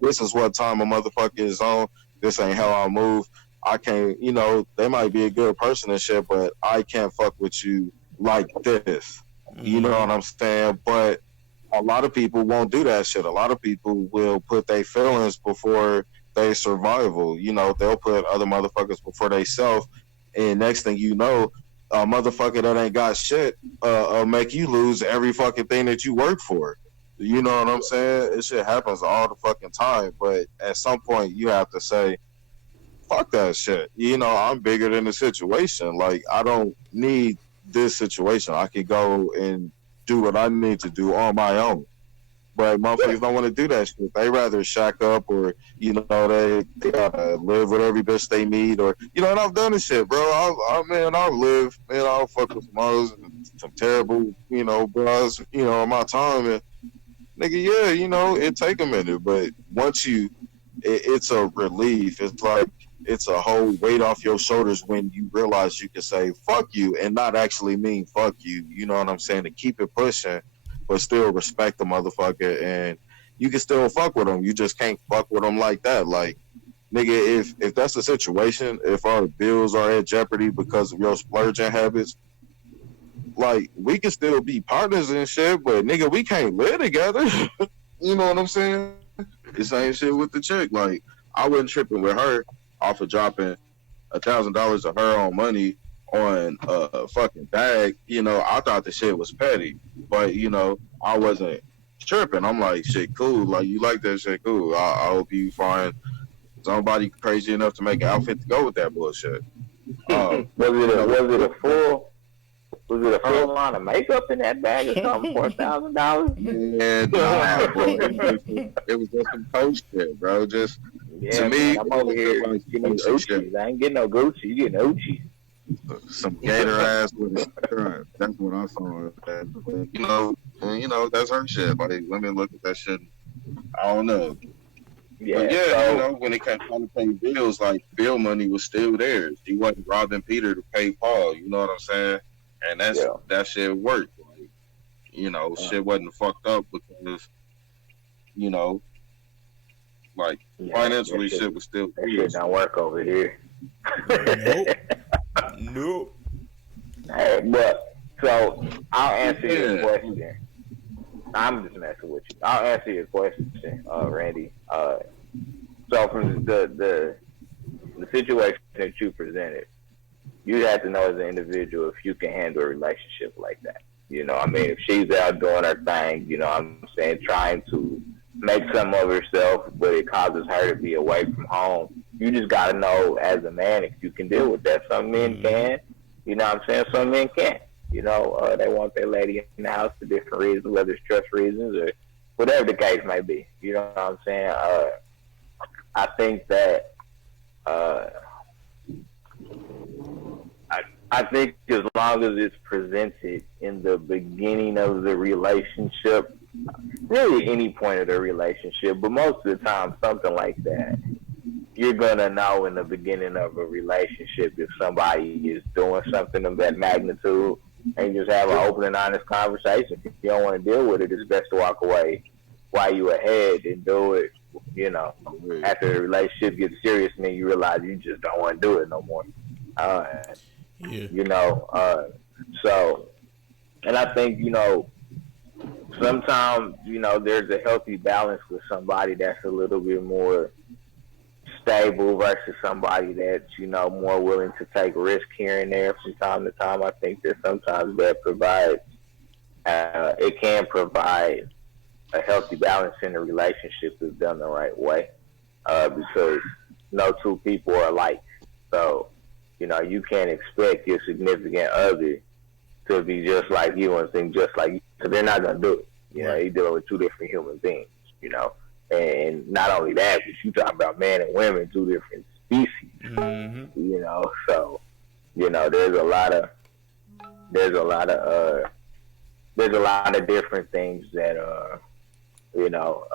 this is what time a motherfucker is on. This ain't how I move. I can't, you know, they might be a good person and shit, but I can't fuck with you like this. You know what I'm saying? But a lot of people won't do that shit. A lot of people will put their feelings before their survival. You know, they'll put other motherfuckers before they self. And next thing you know, a motherfucker that ain't got shit make you lose every fucking thing that you work for. You know what I'm saying? It shit happens all the fucking time. But at some point, you have to say, fuck that shit. You know, I'm bigger than the situation. Like, I don't need this situation. I could go and do what I need to do on my own. But motherfuckers don't want to do that shit. They rather shack up, or, you know, they gotta live with every bitch they meet, or, you know, and I've done this shit, bro. I've lived, man, I'll fuck with some others, some terrible, you know, bros, you know, in my time, and nigga, yeah, you know, it take a minute, but once it's a relief. It's like, it's a whole weight off your shoulders when you realize you can say fuck you and not actually mean fuck you. You know what I'm saying? To keep it pushing, but still respect the motherfucker, and you can still fuck with them. You just can't fuck with them like that. Like, nigga, if that's the situation, if our bills are at jeopardy because of your splurging habits, like, we can still be partners and shit, but nigga, we can't live together. You know what I'm saying? The same shit with the chick. Like, I wasn't tripping with her off of dropping $1,000 of her own money on a fucking bag. You know, I thought the shit was petty, but, you know, I wasn't tripping. I'm like, shit, cool. Like, you like that shit, cool. I hope you find somebody crazy enough to make an outfit to go with that bullshit. Was it a full line of makeup in that bag or something for $1,000? Yeah, nah, bro. It was just some coach shit, bro. Just, to me, man, I'm over here getting Gucci. I ain't getting no Gucci. You getting Gucci. Some gator ass with it. That's what I saw. You know, that's her shit. Like, women look at that shit. I don't know. Yeah, but yeah, so, you know, when it came time to pay bills, like, bill money was still there. She wasn't robbing Peter to pay Paul. You know what I'm saying? And that shit worked. Like, you know, shit wasn't fucked up because, you know, like, financially shit was still. That shit don't work over here. Nope. Nope. Hey, but so I'll answer your Yeah. question. I'm just messing with you. I'll answer your question, Randy. So from the situation that you presented, you have to know as an individual if you can handle a relationship like that. You know, I mean, if she's out doing her thing, you know, I'm saying trying to make something of herself, but it causes her to be away from home. You just got to know as a man if you can deal with that. Some men can, you know what I'm saying? Some men can't. You know, they want their lady in the house for different reasons, whether it's trust reasons or whatever the case may be. You know what I'm saying? I think that uh, I think as long as it's presented in the beginning of the relationship, really any point of the relationship, but most of the time something like that, you're gonna know in the beginning of a relationship if somebody is doing something of that magnitude, and just have an open and honest conversation. If you don't want to deal with it, it's best to walk away while you ahead and do it. You know, after the relationship gets serious, and then you realize you just don't want to do it no more. Uh, Yeah. you know, so, and I think, you know, sometimes, you know, there's a healthy balance with somebody that's a little bit more stable versus somebody that's, you know, more willing to take risk here and there from time to time. I think that sometimes that provides, it can provide a healthy balance in a relationship if done the right way, because no two people are alike. So, you know, you can't expect your significant other to be just like you and think just like you, because they're not going to do it. You know, you're dealing with two different human beings, you know. And not only that, but you talk about man and women, two different species, you know. So, you know, there's a lot of different things that, you know,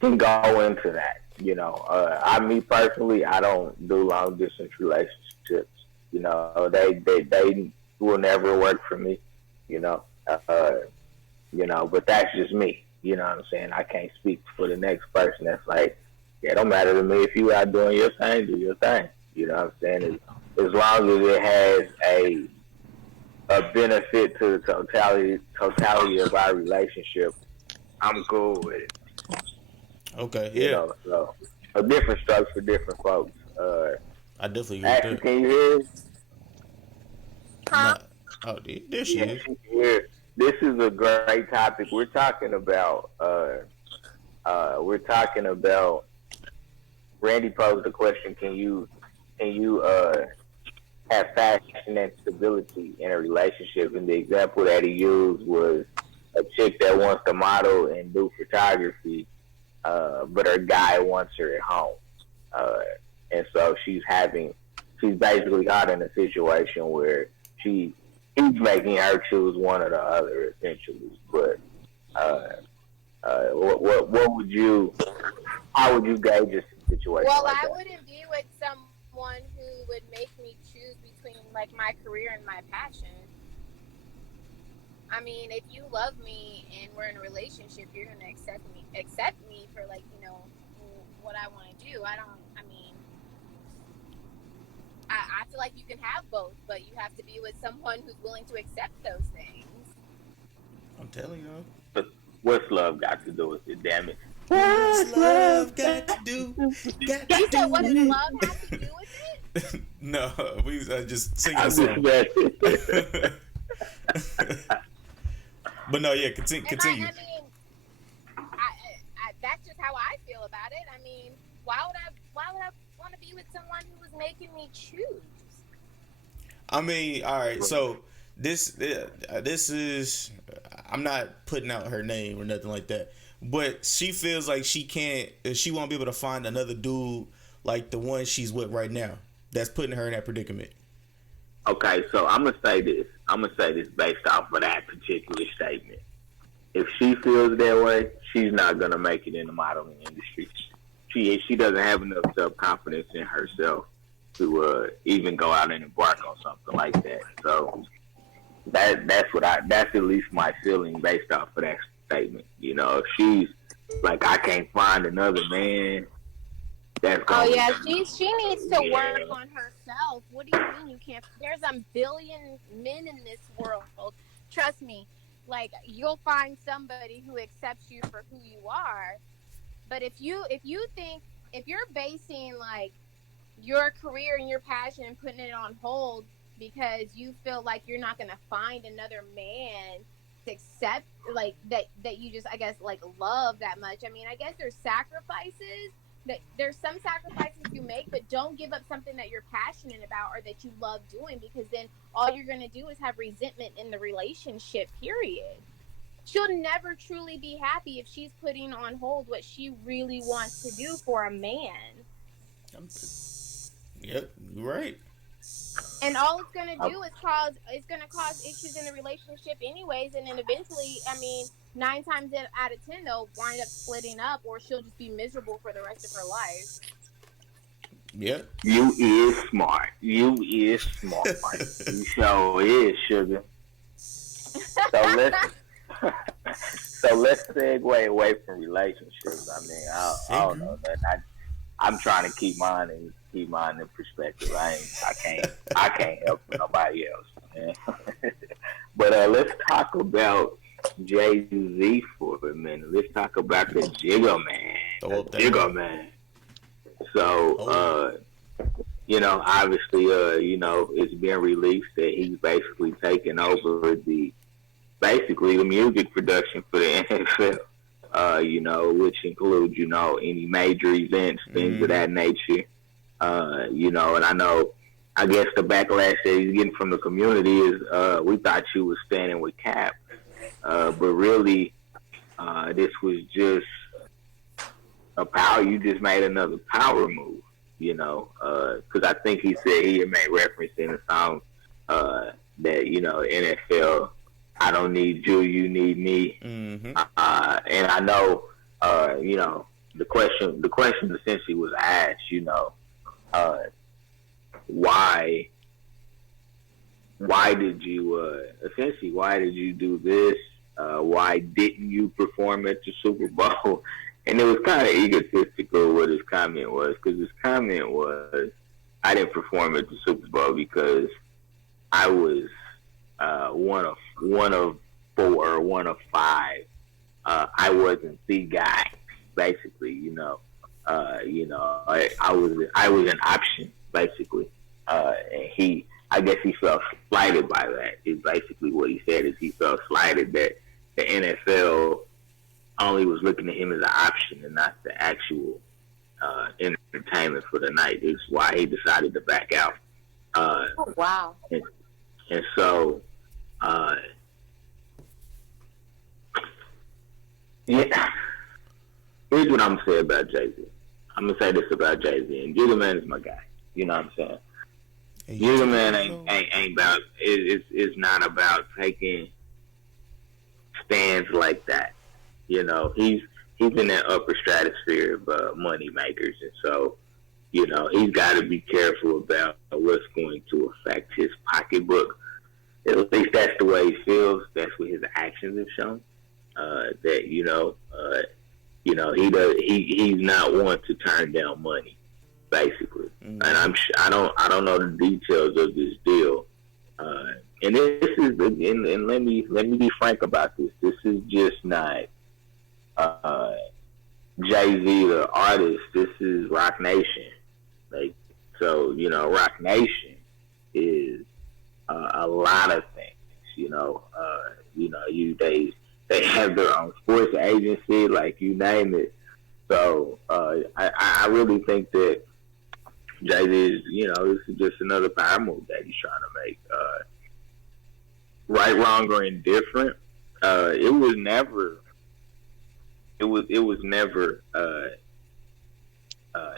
can go into that. You know, me personally, I don't do long distance relationships. You know, they will never work for me. You know, you know, but that's just me. You know what I'm saying? I can't speak for the next person. That's like, yeah, it don't matter to me if you out doing your thing, do your thing. You know what I'm saying? As long as it has a benefit to the totality of our relationship, I'm cool with it. Okay. You Yeah. know, so a different strokes for different folks. I definitely agree with Ashley, that. can you hear? Nah. Oh, there she Yeah, is. she can hear. This is a great topic. We're talking about. Randy posed the question: can you have fashion and stability in a relationship? And the example that he used was a chick that wants to model and do photography, but her guy wants her at home, uh, and so she's basically caught in a situation where he's making her choose one or the other essentially. But what would you? How would you gauge a situation Well, like I that? wouldn't be with someone who would make me choose between like my career and my passion. I mean, if you love me and we're in a relationship, you're gonna accept me for like, you know, what I want to do. I mean, I feel like you can have both, but you have to be with someone who's willing to accept those things. I'm telling you. But what's love got to do with it? Damn it! What's love got to do? Got to You said, do what does with love have to do with it? it. No, we was just singing a I'm just song. messing. But no, yeah, And continue. I mean, that's just how I feel about it. I mean, why would I want to be with someone who was making me choose? I mean, all right. So this is, I'm not putting out her name or nothing like that, but she feels like she won't be able to find another dude like the one she's with right now. That's putting her in that predicament. Okay, so I'm gonna say this. I'm gonna say this based off of that particular statement. If she feels that way, she's not gonna make it in the modeling industry. She doesn't have enough self confidence in herself to even go out and embark on something like that. So that's at least my feeling based off of that statement. You know, if she's like, I can't find another man That's Oh going. yeah, she needs to Yeah. work on herself. What do you mean you can't? There's a billion men in this world. Trust me. Like you'll find somebody who accepts you for who you are. But if you think if you're basing like your career and your passion and putting it on hold because you feel like you're not going to find another man to accept like that you just I guess like love that much. I mean, I guess there's sacrifices that there's some sacrifices you make, but don't give up something that you're passionate about or that you love doing because then all you're going to do is have resentment in the relationship period. She'll never truly be happy if she's putting on hold what she really wants to do for a man. Yep, you're right. And all it's gonna do is cause issues in the relationship anyways, and then eventually, I mean, 9 times out of 10 they'll wind up splitting up, or she'll just be miserable for the rest of her life. Yep. You is smart. You is smart. You sure is, sugar. So let's so let's segue away from relationships. I mean, I don't know that. I'm trying to keep mine in perspective. I can't help nobody else, man. But let's talk about Jay Z for a minute. Let's talk about the Jigga Man. Throw up that Jigga Man. So, obviously, it's been released that he's basically taking over the music production for the NFL. Which includes, any major events, things of that nature. And I guess the backlash that he's getting from the community is, we thought you was standing with Cap, but really, this was just you just made another power move, because I think he said he had made reference in the song, that, NFL, I don't need you, you need me. Mm-hmm. And I know, the question essentially was asked, why did you do this? Why didn't you perform at the Super Bowl? And it was kind of egotistical what his comment was, because his comment was, I didn't perform at the Super Bowl because I was one of four, one of five. I wasn't the guy, basically. I was an option, basically. And I guess he felt slighted by that. Is basically what he said. Is he felt slighted that the NFL only was looking at him as an option and not the actual entertainment for the night. Is why he decided to back out. Oh, wow. And so, yeah. Here's what I'm gonna say about Jay-Z. I'm gonna say this about Jay-Z. And Jigga Man is my guy. You know what I'm saying? Jigga Man ain't about. It's not about taking stands like that. He's in that upper stratosphere of money makers, and so he's got to be careful about what's going to affect his pocketbook. At least that's the way he feels. That's what his actions have shown. That he's not one to turn down money, basically. Mm-hmm. And I don't know the details of this deal. And this is and let me be frank about this. This is just not Jay-Z the artist. This is Rock Nation. Like, so Rock Nation is a lot of things. They have their own sports agency, like you name it. So I really think that Jay-Z is, this is just another power move that he's trying to make. Right, wrong, or indifferent. It was never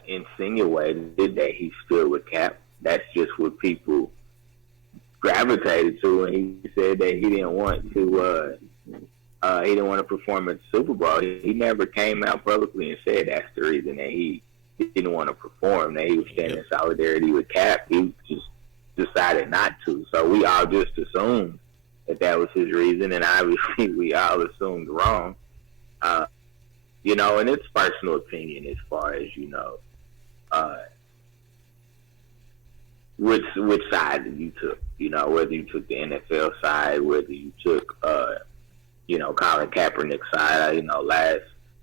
insinuated that he stood with Cap. That's just what people gravitated to, and he said that he didn't want to perform at the Super Bowl. He never came out publicly and said that's the reason that he didn't want to perform. That he was standing in solidarity with Cap. He just decided not to. So we all just assumed that was his reason, and obviously we all assumed wrong. And it's personal opinion as far as uh, which side you took. You know, whether you took the NFL side, whether you took Colin Kaepernick's side. You know, last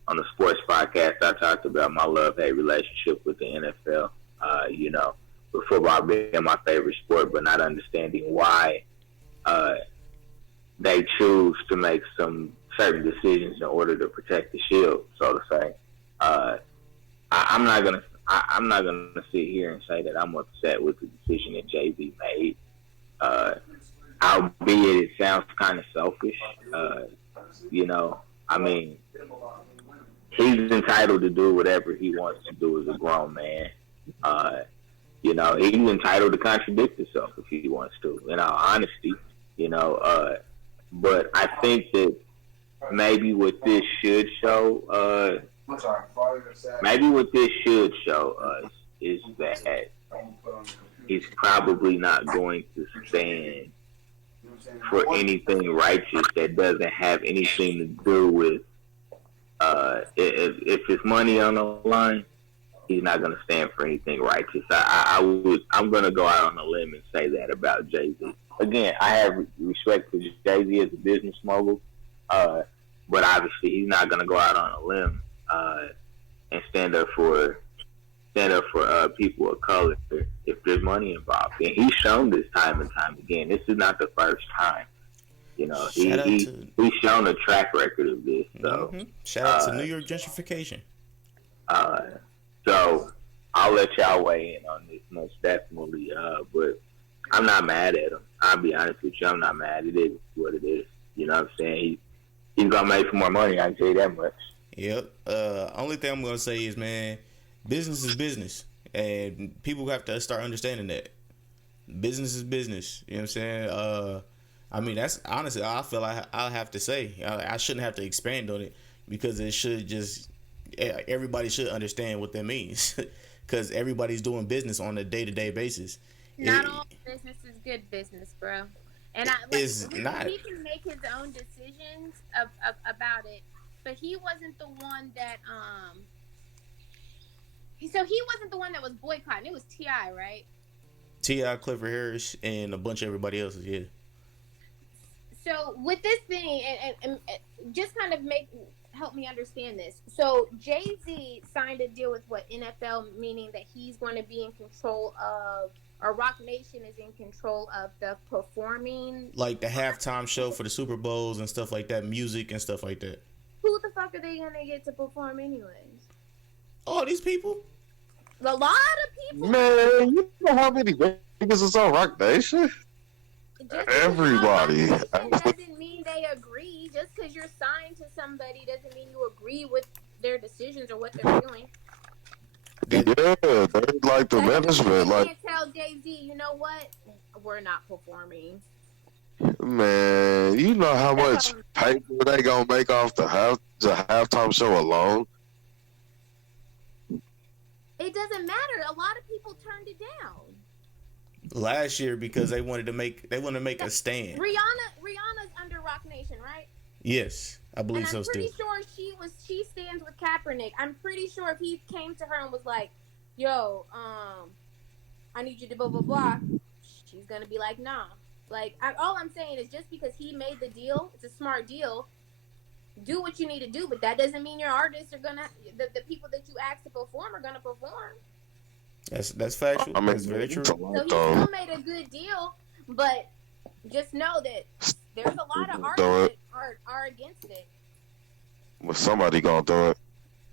on the sports podcast, I talked about my love-hate relationship with the NFL. With football being my favorite sport, but not understanding why they choose to make some certain decisions in order to protect the shield, so to say. I'm not gonna sit here and say that I'm upset with the decision that Jay-Z made. Albeit it sounds kind of selfish. I mean, he's entitled to do whatever he wants to do as a grown man. He's entitled to contradict himself if he wants to, in all honesty. But I think that maybe what this should show us is that he's probably not going to stand for anything righteous that doesn't have anything to do with if it's money on the line. He's not going to stand for anything righteous. I'm going to go out on a limb and say that about Jay-Z. Again, I have respect for Jay-Z as a business mogul, but obviously he's not going to go out on a limb and stand up for people of color if there's money involved. And he's shown this time and time again. This is not the first time. He's shown a track record of this. So shout out to New York gentrification. So I'll let y'all weigh in on this most definitely. But I'm not mad at him. I'll be honest with you. I'm not mad. It is what it is. You know what I'm saying? He's gonna make some more money. I can tell you that much. Yep. Only thing I'm gonna say is, man, business is business, and people have to start understanding that. Business is business. You know what I'm saying? I mean, that's honestly all I feel I'll have to say. I shouldn't have to expand on it because it should just everybody should understand what that means because everybody's doing business on a day-to-day basis. Not all business is good business, bro. And he can make his own decisions about it, but he wasn't the one that So he wasn't the one that was boycotting. It was T.I., right? T.I., Clifford Harris, and a bunch of everybody else's, yeah. So with this thing, and just kind of help me understand this. So Jay-Z signed a deal with NFL, meaning that he's going to be in control of, or Rock Nation is in control of the performing, like the halftime show for the Super Bowls and stuff like that, music and stuff like that. Who the fuck are they gonna get to perform anyways? All these people. A lot of people. Man, you know how many niggas is on Rock Nation? Everybody. Doesn't mean they agree. Just because you're signed to somebody doesn't mean you agree with their decisions or what they're doing. Yeah, they're like the management. You like, can't tell Jay-Z, you know what? We're not performing. man, you know how much paper they gonna make off the halftime show alone? It doesn't matter. A lot of people turned it down. Last year because they wanted to make a stand. Rihanna's under Rock Nation, right? Yes, I believe so. I'm Still, pretty sure she stands with Kaepernick. I'm pretty sure if he came to her and was like, "Yo, I need you to blah blah blah," she's gonna be like, "Nah." Like, all I'm saying is just because he made the deal, it's a smart deal. Do what you need to do, but that doesn't mean your artists are gonna the people that you ask to perform are gonna perform. That's factual. I mean, that's very true. So he still made a good deal, but just know that there's a lot of artists that are against it. Well, somebody gonna do it.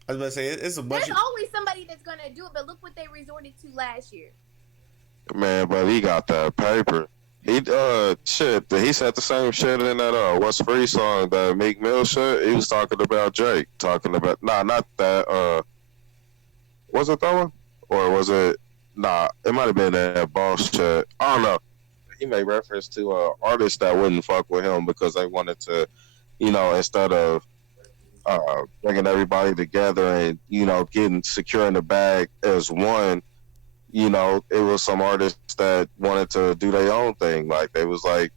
I was about to say it's a bunch. There's always somebody that's gonna do it, but look what they resorted to last year. Man, but he got that paper. He he said the same shit in that What's Free song, that Meek Mill shit. He was talking about Drake, not that. Was it that one? Or was it? Nah, it might have been that boss shit. I don't know. He made reference to artists that wouldn't fuck with him because they wanted to, instead of bringing everybody together and, getting secure in the bag as one, it was some artists that wanted to do their own thing. Like, they was like,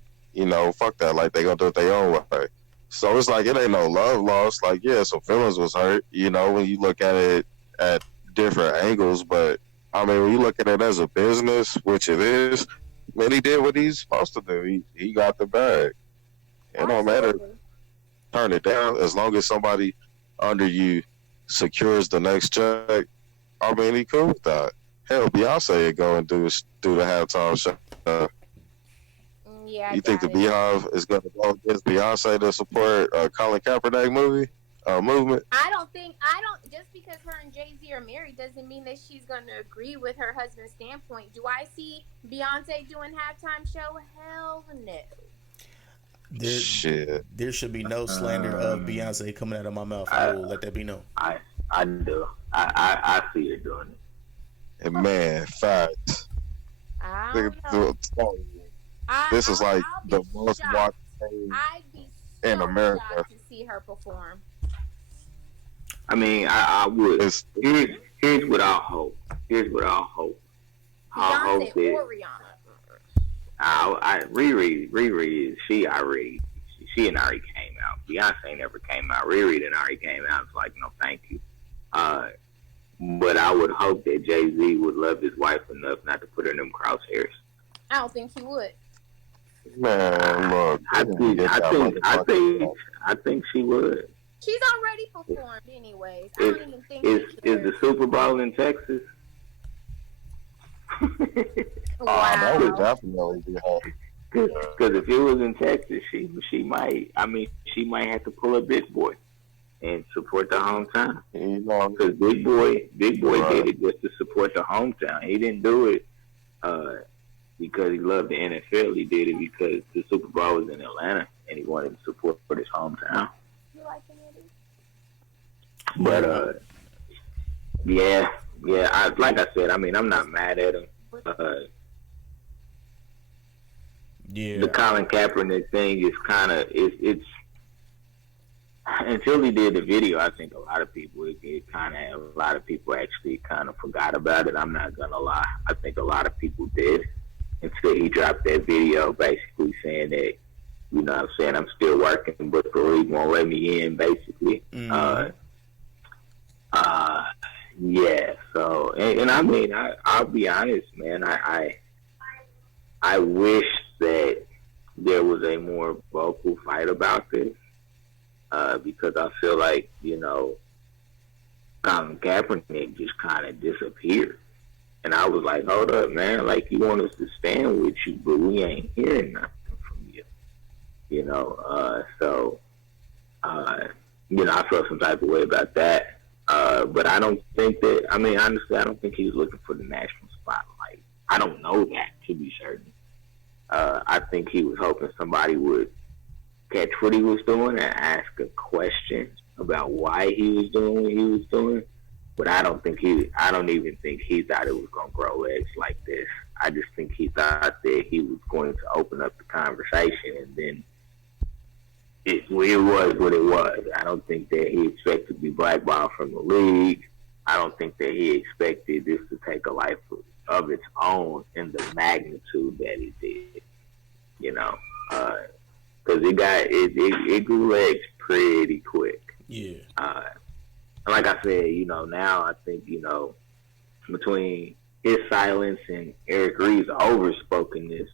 fuck that. Like, they gonna do it their own way. So it's like, it ain't no love lost. Like, yeah, some feelings was hurt, when you look at it at different angles, but I mean, when you look at it as a business, which it is, man, he did what he's supposed to do. He got the bag. It don't matter. Absolutely. Turn it down as long as somebody under you secures the next check. I mean, he cool with that. Hell, Beyonce would go and do the halftime show. Yeah, I You think the doubt it. Beehive is going to go against Beyonce to support Colin Kaepernick movement? I don't just because her and Jay-Z are married doesn't mean that she's going to agree with her husband's standpoint. Do I see Beyonce doing halftime show? Hell no. There, Shit, there should be no slander of Beyonce coming out of my mouth. I will let that be known. I do. I see her doing it. and man, facts. I The- don't know. This is like I'll be the most shocked. watched thing I'd be in so America. shocked to see her perform. I mean, I would. It's Here's what I hope. Here's what I hope. I hope Beyonce that or Rihanna. Riri, she already came out. Beyonce never came out. Riri then already came out. It's like, no, thank you. But I would hope that Jay-Z would love his wife enough not to put her in them crosshairs. I don't think he would. man, look. I think she would. She's already performed anyways. I Is don't even think is she is the Super Bowl in Texas? That would Wow. definitely be hard. Because if it was in Texas, she might. I mean, she might have to pull a Big Boy and support the hometown. You know, Because Big Boy Right. did it just to support the hometown. He didn't do it because he loved the NFL. He did it because the Super Bowl was in Atlanta and he wanted to support his hometown. You liking it? But yeah. Like I said, I mean, I'm not mad at him. Yeah. The Colin Kaepernick thing is kind of it's until he did the video. I think a lot of people actually kind of forgot about it. I'm not gonna lie. I think a lot of people did until he dropped that video, basically saying that, you know what I'm saying, I'm still working, but the league won't let me in, basically. Mhm. Yeah. So, and I mean, I'll be honest, man. I wish that there was a more vocal fight about this, because I feel like, you know, Colin Kaepernick just kind of disappeared. And I was like, hold up, man. Like, you want us to stand with you, but we ain't hearing nothing from you. You know, you know, I felt some type of way about that. But I don't think that, I mean, honestly, I don't think he was looking for the national spotlight. I don't know that, to be certain. I think he was hoping somebody would catch what he was doing and ask a question about why he was doing what he was doing. But I don't even think he thought it was going to grow legs like this. I just think he thought that he was going to open up the conversation, and then it was what it was. I don't think that he expected to be blackballed from the league. I don't think that he expected this to take a life of its own in the magnitude that it did. You know, because it grew legs pretty quick. Yeah. Like I said, you know, now I think, you know, between his silence and Eric Reed's overspokenness,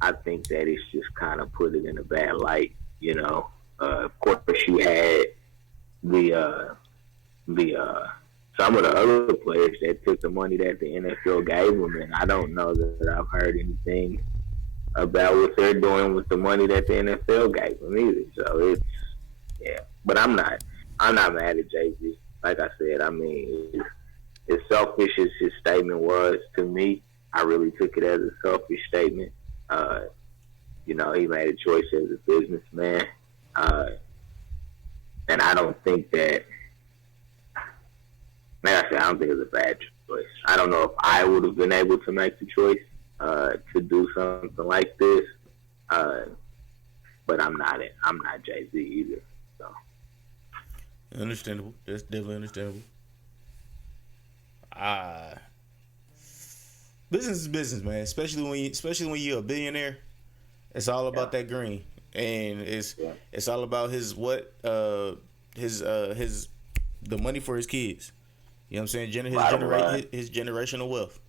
I think that it's just kind of put it in a bad light. You know, of course, you had the some of the other players that took the money that the NFL gave them, and I don't know that I've heard anything about what they're doing with the money that the NFL gave them either. So it's but I'm not mad at Jay-Z. Like I said, I mean, as selfish as his statement was to me, I really took it as a selfish statement. You know, he made a choice as a businessman. And I don't think that, like I said, I don't think it's a bad choice. I don't know if I would have been able to make the choice to do something like this. But I'm not Jay-Z either. So. Understandable. That's definitely understandable. Business is business, man. Especially when you're a billionaire. It's all about that green, and it's all about the money for his kids. You know what I'm saying? Bottom line. His generational wealth.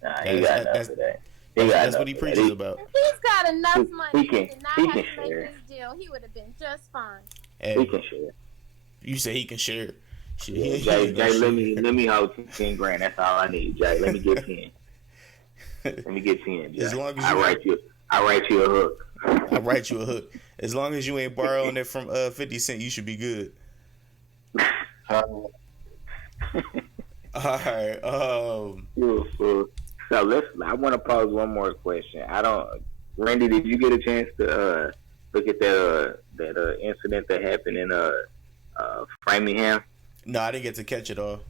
Nah, he got enough of that. That's what he preaches about. If he's got enough money, he can did not have to share. make this deal. He would have been just fine. Hey, He can share. you say he can share. Shit, Yeah, he Jay, ain't gonna share. let me hold 10 grand. That's all I need, Jay. Let me get 10. Let me get 10, Jay. As long as I write you a hook. I write you a hook. As long as you ain't borrowing it from 50 Cent, you should be good. All right. Beautiful. So I want to pose one more question. Randy, did you get a chance to look at that incident that happened in Framingham? No, I didn't get to catch it all.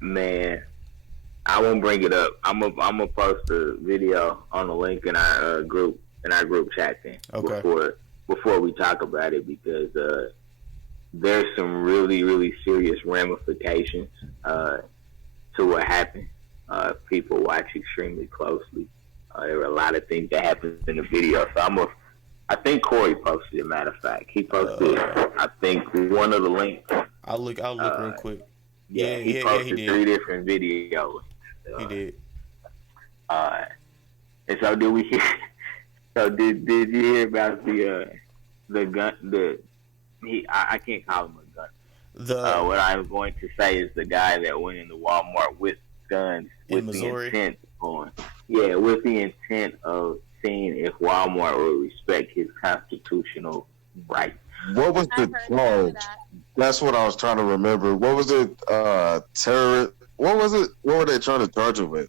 Man, I won't bring it up. I'm gonna post a video on the link in our group chat thing before we talk about it, because there's some really, really serious ramifications to what happened. People watch extremely closely. There were a lot of things that happened in the video. So I think Corey posted it. Matter of fact, he posted. I think one of the links. I'll look real quick. He posted 3 different videos. He did. And so did we hear? So did you hear about the gun? I can't call him a gun. What I'm going to say is the guy that went into Walmart with guns with Missouri? the intent of seeing if Walmart would respect his constitutional rights. What was the charge? That's what I was trying to remember. What was it? Terror. What was it? What were they trying to charge him with?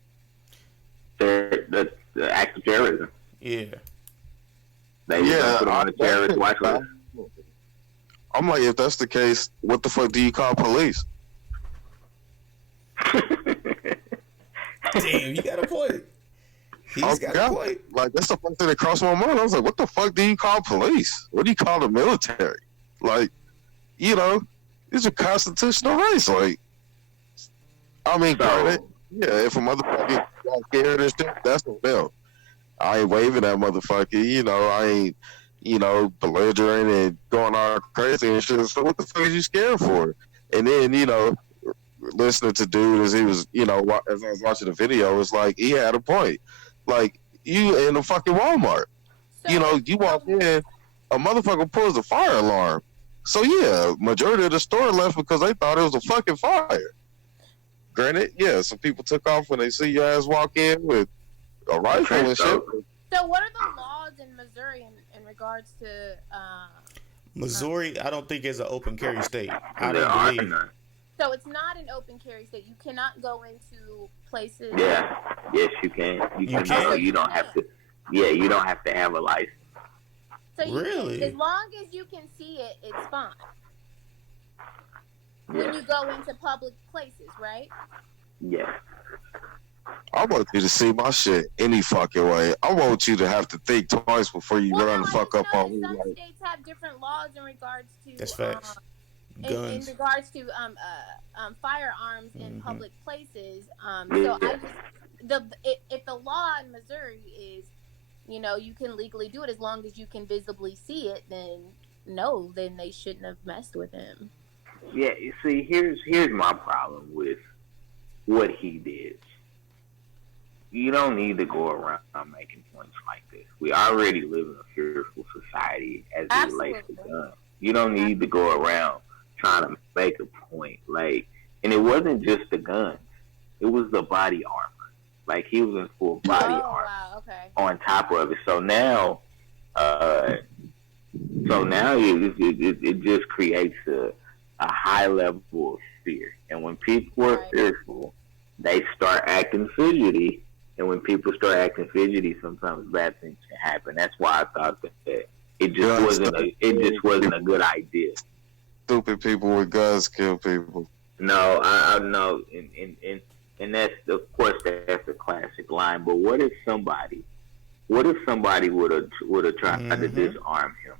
The act of terrorism. Yeah. They put him on the terrorist watch list. I'm like, if that's the case, what the fuck do you call police? Damn, you got a point. He's got a point. Like, that's the first thing that crossed my mind. I was like, what the fuck do you call police? What do you call the military? Like, you know, these are constitutional rights. Like, I mean, granted, if a motherfucker got scared and shit, that's on them. I ain't waving that motherfucker. You know, I ain't, belligerent and going all crazy and shit. So what the fuck is you scared for? And then, listening to dude as he was, as I was watching the video, it's like he had a point. Like, you in a fucking Walmart, you walk in, a motherfucker pulls a fire alarm. So yeah, majority of the store left because they thought it was a fucking fire. Granted, some people took off when they see your ass walk in with a rifle and shit. So what are the laws in Missouri in regards to Missouri? I don't think is an open carry state. I don't believe. So it's not an open carry state. You cannot go into places. Yeah. Yes, you can. You can. You don't have to. Yeah, you don't have to have a license. So really, as long as you can see it, it's fine. When you go into public places, right? Yeah. I want you to see my shit any fucking way. I want you to have to think twice before you run the fuck up on me. Some states have different laws in regards to. That's facts. In regards to firearms in public places. So if the law in Missouri is, you can legally do it as long as you can visibly see it, then they shouldn't have messed with him. Yeah, you see, here's my problem with what he did. You don't need to go around making points like this. We already live in a fearful society as it relates to guns. You don't need to go around trying to make a point. Like, and it wasn't just the guns. It was the body armor. Like, he was in full body armor. Wow, okay. On top of it. So now it just creates a high level of fear. And when people are fearful, they start acting fidgety. And when people start acting fidgety, sometimes bad things can happen. That's why I thought that it just wasn't a good idea. Stupid people with guns kill people. No, I know, and that's, of course, that's a classic line. But what if somebody would have tried to disarm him?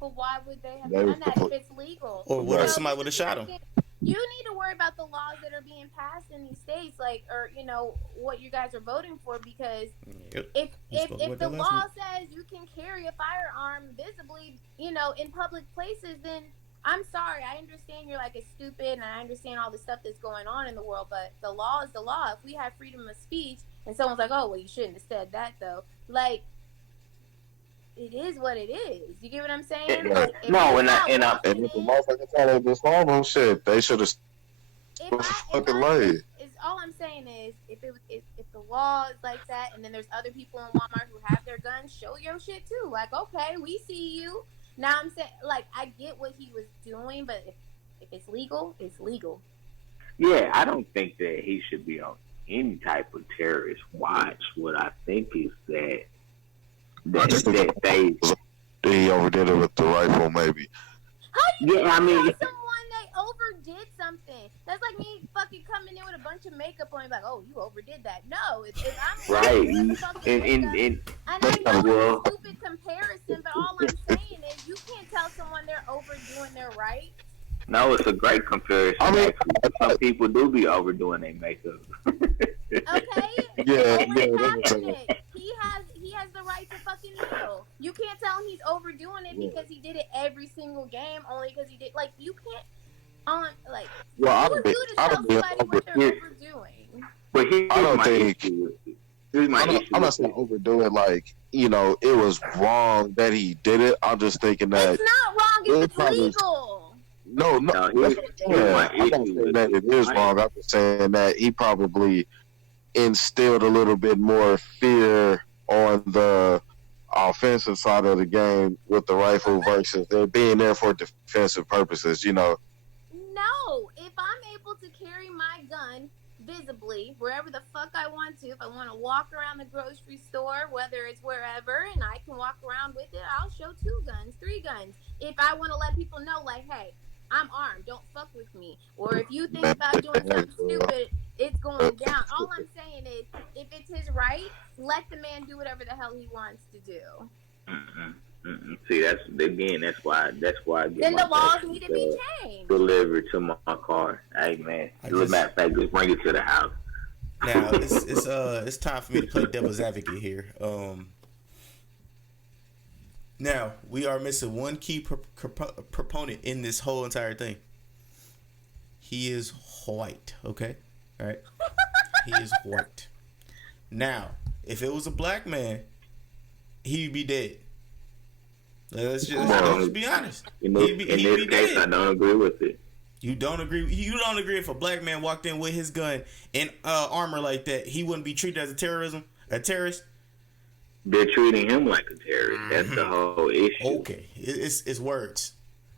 But why would they have done that if it's legal? Or what if somebody would have shot him? You need to worry about the laws that are being passed in these states, or what you guys are voting for, because if the law says you can carry a firearm visibly, in public places, then I'm sorry. I understand you're like it's stupid, and I understand all the stuff that's going on in the world. But the law is the law. If we have freedom of speech, and someone's like, "Oh, well, you shouldn't have said that," though, like it is what it is. You get what I'm saying? Yeah. Like, if No, you're and I not and I And walking if the in, motherfucker tell her this normal shit, they should have fucking laid. is all I'm saying is if the law is like that, and then there's other people in Walmart who have their guns, show your shit too. Like, okay, we see you. Now I'm saying, like, I get what he was doing, but if it's legal, it's legal. yeah, I don't think that he should be on any type of terrorist watch. What I think is that I just think he overdid it with the rifle, maybe. How do you Yeah, I mean, tell someone they overdid something? That's like me fucking coming in with a bunch of makeup on, like, oh, you overdid that. No, if I'm right, with fucking makeup, and I know it's a stupid comparison, but all I'm saying is you can't tell someone they're overdoing their right. no, it's a great comparison. I mean, some people do be overdoing their makeup. Okay? Yeah, Colin yeah, Kaepernick, he has the right to fucking kneel. You can't tell him he's overdoing it because he did it every single game, only because he did. Like, you can't like, well, who are you to tell somebody what they're overdoing? But I don't think. Here's my issue. I'm not saying overdo it. Like, you know, it was wrong that he did it. I'm just thinking that It's not wrong if it's legal. no. here's my I'm not saying that it is wrong. I'm just saying that he probably instilled a little bit more fear on the offensive side of the game with the rifle versus they're being there for defensive purposes. You know. No, if I'm able to carry my gun visibly wherever the fuck I want to, if I want to walk around the grocery store, whether it's wherever, and I can walk around with it, I'll show 2 guns, 3 guns. If I want to let people know, like, hey, I'm armed, don't fuck with me. Or if you think about doing something stupid, it's going down. All I'm saying is, if it's his right, let the man do whatever the hell he wants to do. See, that's why I get Then my the laws package, need to be changed. delivered to my car. Hey man, as a matter of fact, just bring it to the house. Now it's time for me to play devil's advocate here. Now we are missing one key proponent in this whole entire thing. He is white. Okay, all right. He is white. Now, if it was a black man, he'd be dead. Let's just be honest. In this case, I don't agree with it. You don't agree. You don't agree if a black man walked in with his gun and armor like that, he wouldn't be treated as a terrorist. They're treating him like a terrorist. That's the whole issue. Okay, it's words.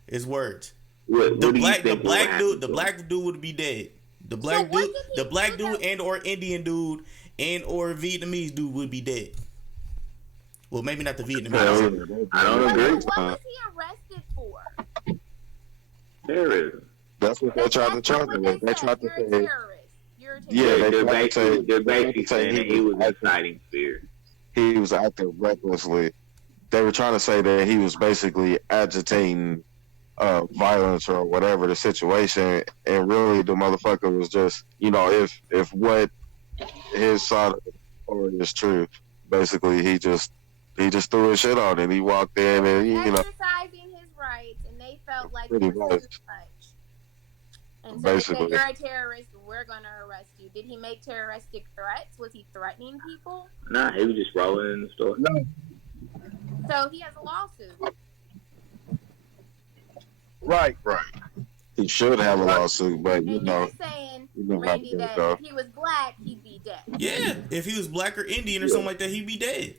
It's words. What The black dude would be dead. The black dude and or Indian dude and or Vietnamese dude would be dead. Well, maybe not the Vietnamese. I don't agree. What was he arrested for? Terrorism. That's what they tried to charge him with. They tried to You're a say, terrorist. You're a terrorist. yeah, They're basically saying that he was inciting fear. he was acting recklessly. They were trying to say that he was basically agitating violence or whatever the situation, and really the motherfucker was just, you know, if what his side of the story is true, basically he just threw his shit on and he walked in and you know, exercising his rights, and they felt like Pretty it was much. too much. And so Basically. they said, you're a terrorist, we're going to arrest you. Did he make terroristic threats? Was he threatening people? Nah, he was just rolling in the store. So he has a lawsuit. Right. he should have a lawsuit, but And you know, you're saying, you know how Randy, it that go. if he was black, he'd be dead. Yeah, if he was black or Indian or something like that, he'd be dead.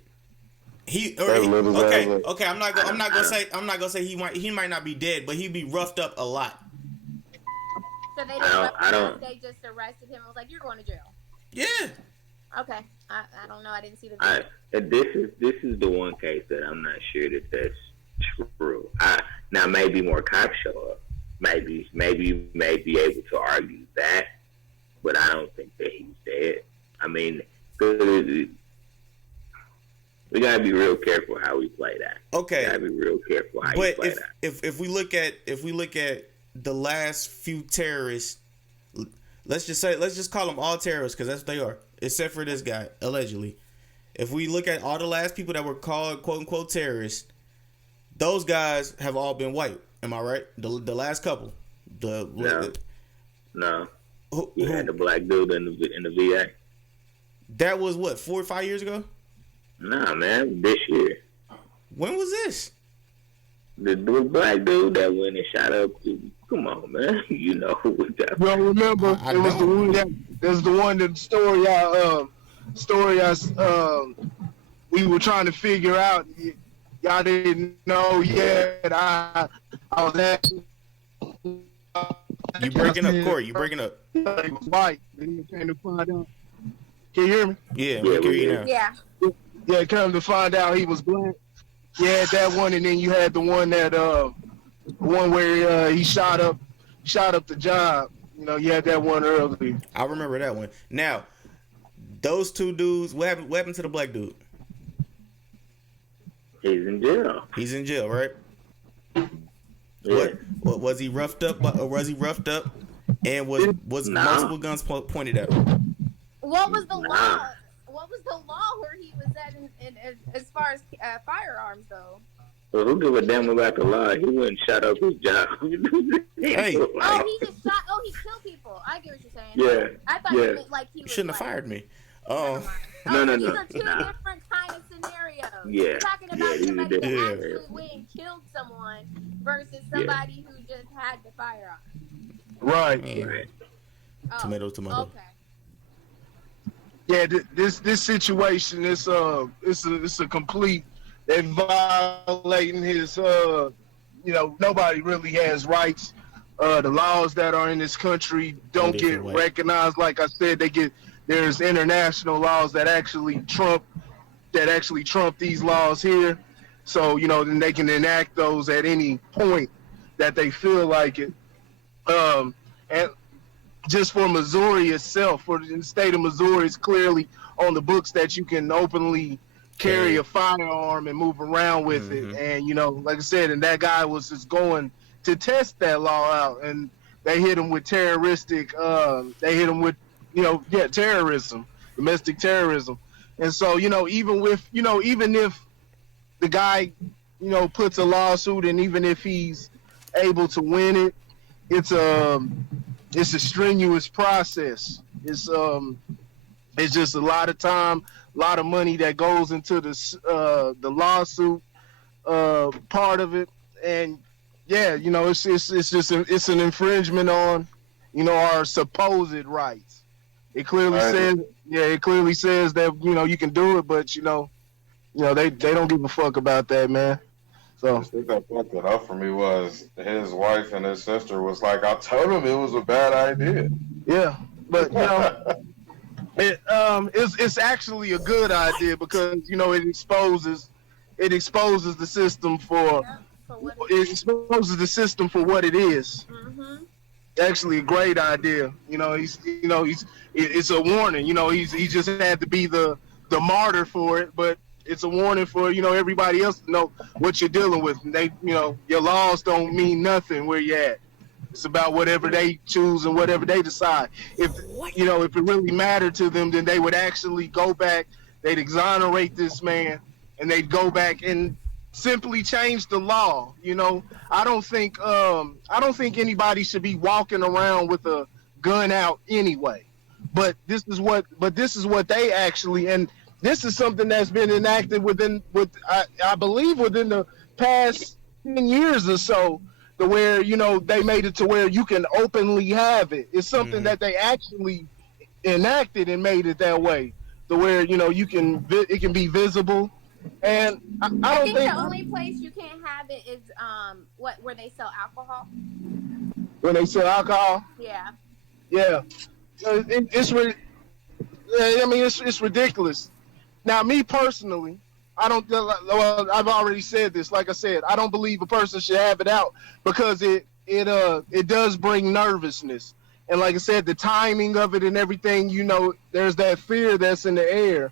Okay. I'm not gonna say he might not be dead, but he'd be roughed up a lot. So they didn't they just arrested him and was like, you're going to jail. Yeah. Okay. I don't know. I didn't see the video. This is the one case that I'm not sure that that's true. Now maybe more cops show up. Maybe you may be able to argue that, but I don't think that he's dead. I mean, we gotta be real careful how we play that. Okay. We gotta be real careful how But you play that. if we look at the last few terrorists, let's just call them all terrorists because that's what they are, except for this guy allegedly. If we look at all the last people that were called quote unquote terrorists, those guys have all been white. Am I right? The last couple. No. No. Who, You had the black dude in the VA. that was what, 4 or 5 years ago? Nah, man, this year. When was this? The black dude that went and shot up. Come on, man. You know who was that? You don't remember? I It was the don't. one that's the one that story we were trying to figure out. Y'all didn't know yet. I was asking. You breaking up, Corey. You breaking up. He was white. Then you came to find out. Can you hear me? Yeah, we can hear you now. Yeah. Yeah, come to find out he was black. You had that one, and then you had the one that one where he shot up the job. You know, you had that one earlier. I remember that one. Now, those two dudes, what happened to the black dude? He's in jail. He's in jail, right? Yeah. What was he roughed up? Or was he roughed up? And was Nah. multiple guns pointed at him? What was the Nah. law? What was the law where he was at in as far as firearms though? Well, who give a damn about the law? He wouldn't shut up his job. Hey. Oh, he just shot. Oh, he killed people. I get what you're saying. Yeah. I thought Yeah. you meant like he You was. shouldn't have like, fired me. Never mind. No, no, These no. are two Nah. different kind of scenarios. Yeah. You're talking Yeah, about these are somebody that different. actually went and killed someone versus somebody who just had the firearm. Right. Yeah. Oh, Tomato. Okay. Yeah, this situation is it's a complete. They're violating his nobody really has rights. The laws that are in this country don't get Different way. recognized. Like I said, there's international laws that actually trump these laws here. So then they can enact those at any point that they feel like it. And just for Missouri itself, for the state of Missouri, it's clearly on the books that you can openly carry a firearm and move around with it. And, like I said, and that guy was just going to test that law out. And they hit him with terroristic, terrorism, domestic terrorism. And so, even if the guy, puts a lawsuit and even if he's able to win it, it's a strenuous process. It's just a lot of time, a lot of money that goes into the lawsuit part of it, and it's an infringement on our supposed rights. It clearly says that you can do it, but they don't give a fuck about that, man. So I think that fucked it up for me was his wife and his sister was like, I told him it was a bad idea. yeah, but it's actually a good idea because it exposes the system for what it is. Mm-hmm. Actually, a great idea. It's a warning. He just had to be the martyr for it, but it's a warning for everybody else to know what you're dealing with. And they, your laws don't mean nothing where you're at. It's about whatever they choose and whatever they decide. If if it really mattered to them, then they would actually go back. They'd exonerate this man, and they'd go back and simply change the law. I don't think anybody should be walking around with a gun out anyway. But this is what they actually, and this is something that's been enacted I believe within the past 10 years or so, to where they made it to where you can openly have it. It's something that they actually enacted and made it that way, to where it can be visible. And I don't think think the only place you can't have it is where they sell alcohol. when they sell alcohol. Yeah. Yeah, it's ridiculous. Now, me personally, I don't. Well, I've already said this. Like I said, I don't believe a person should have it out because it does bring nervousness. And like I said, the timing of it and everything, there's that fear that's in the air.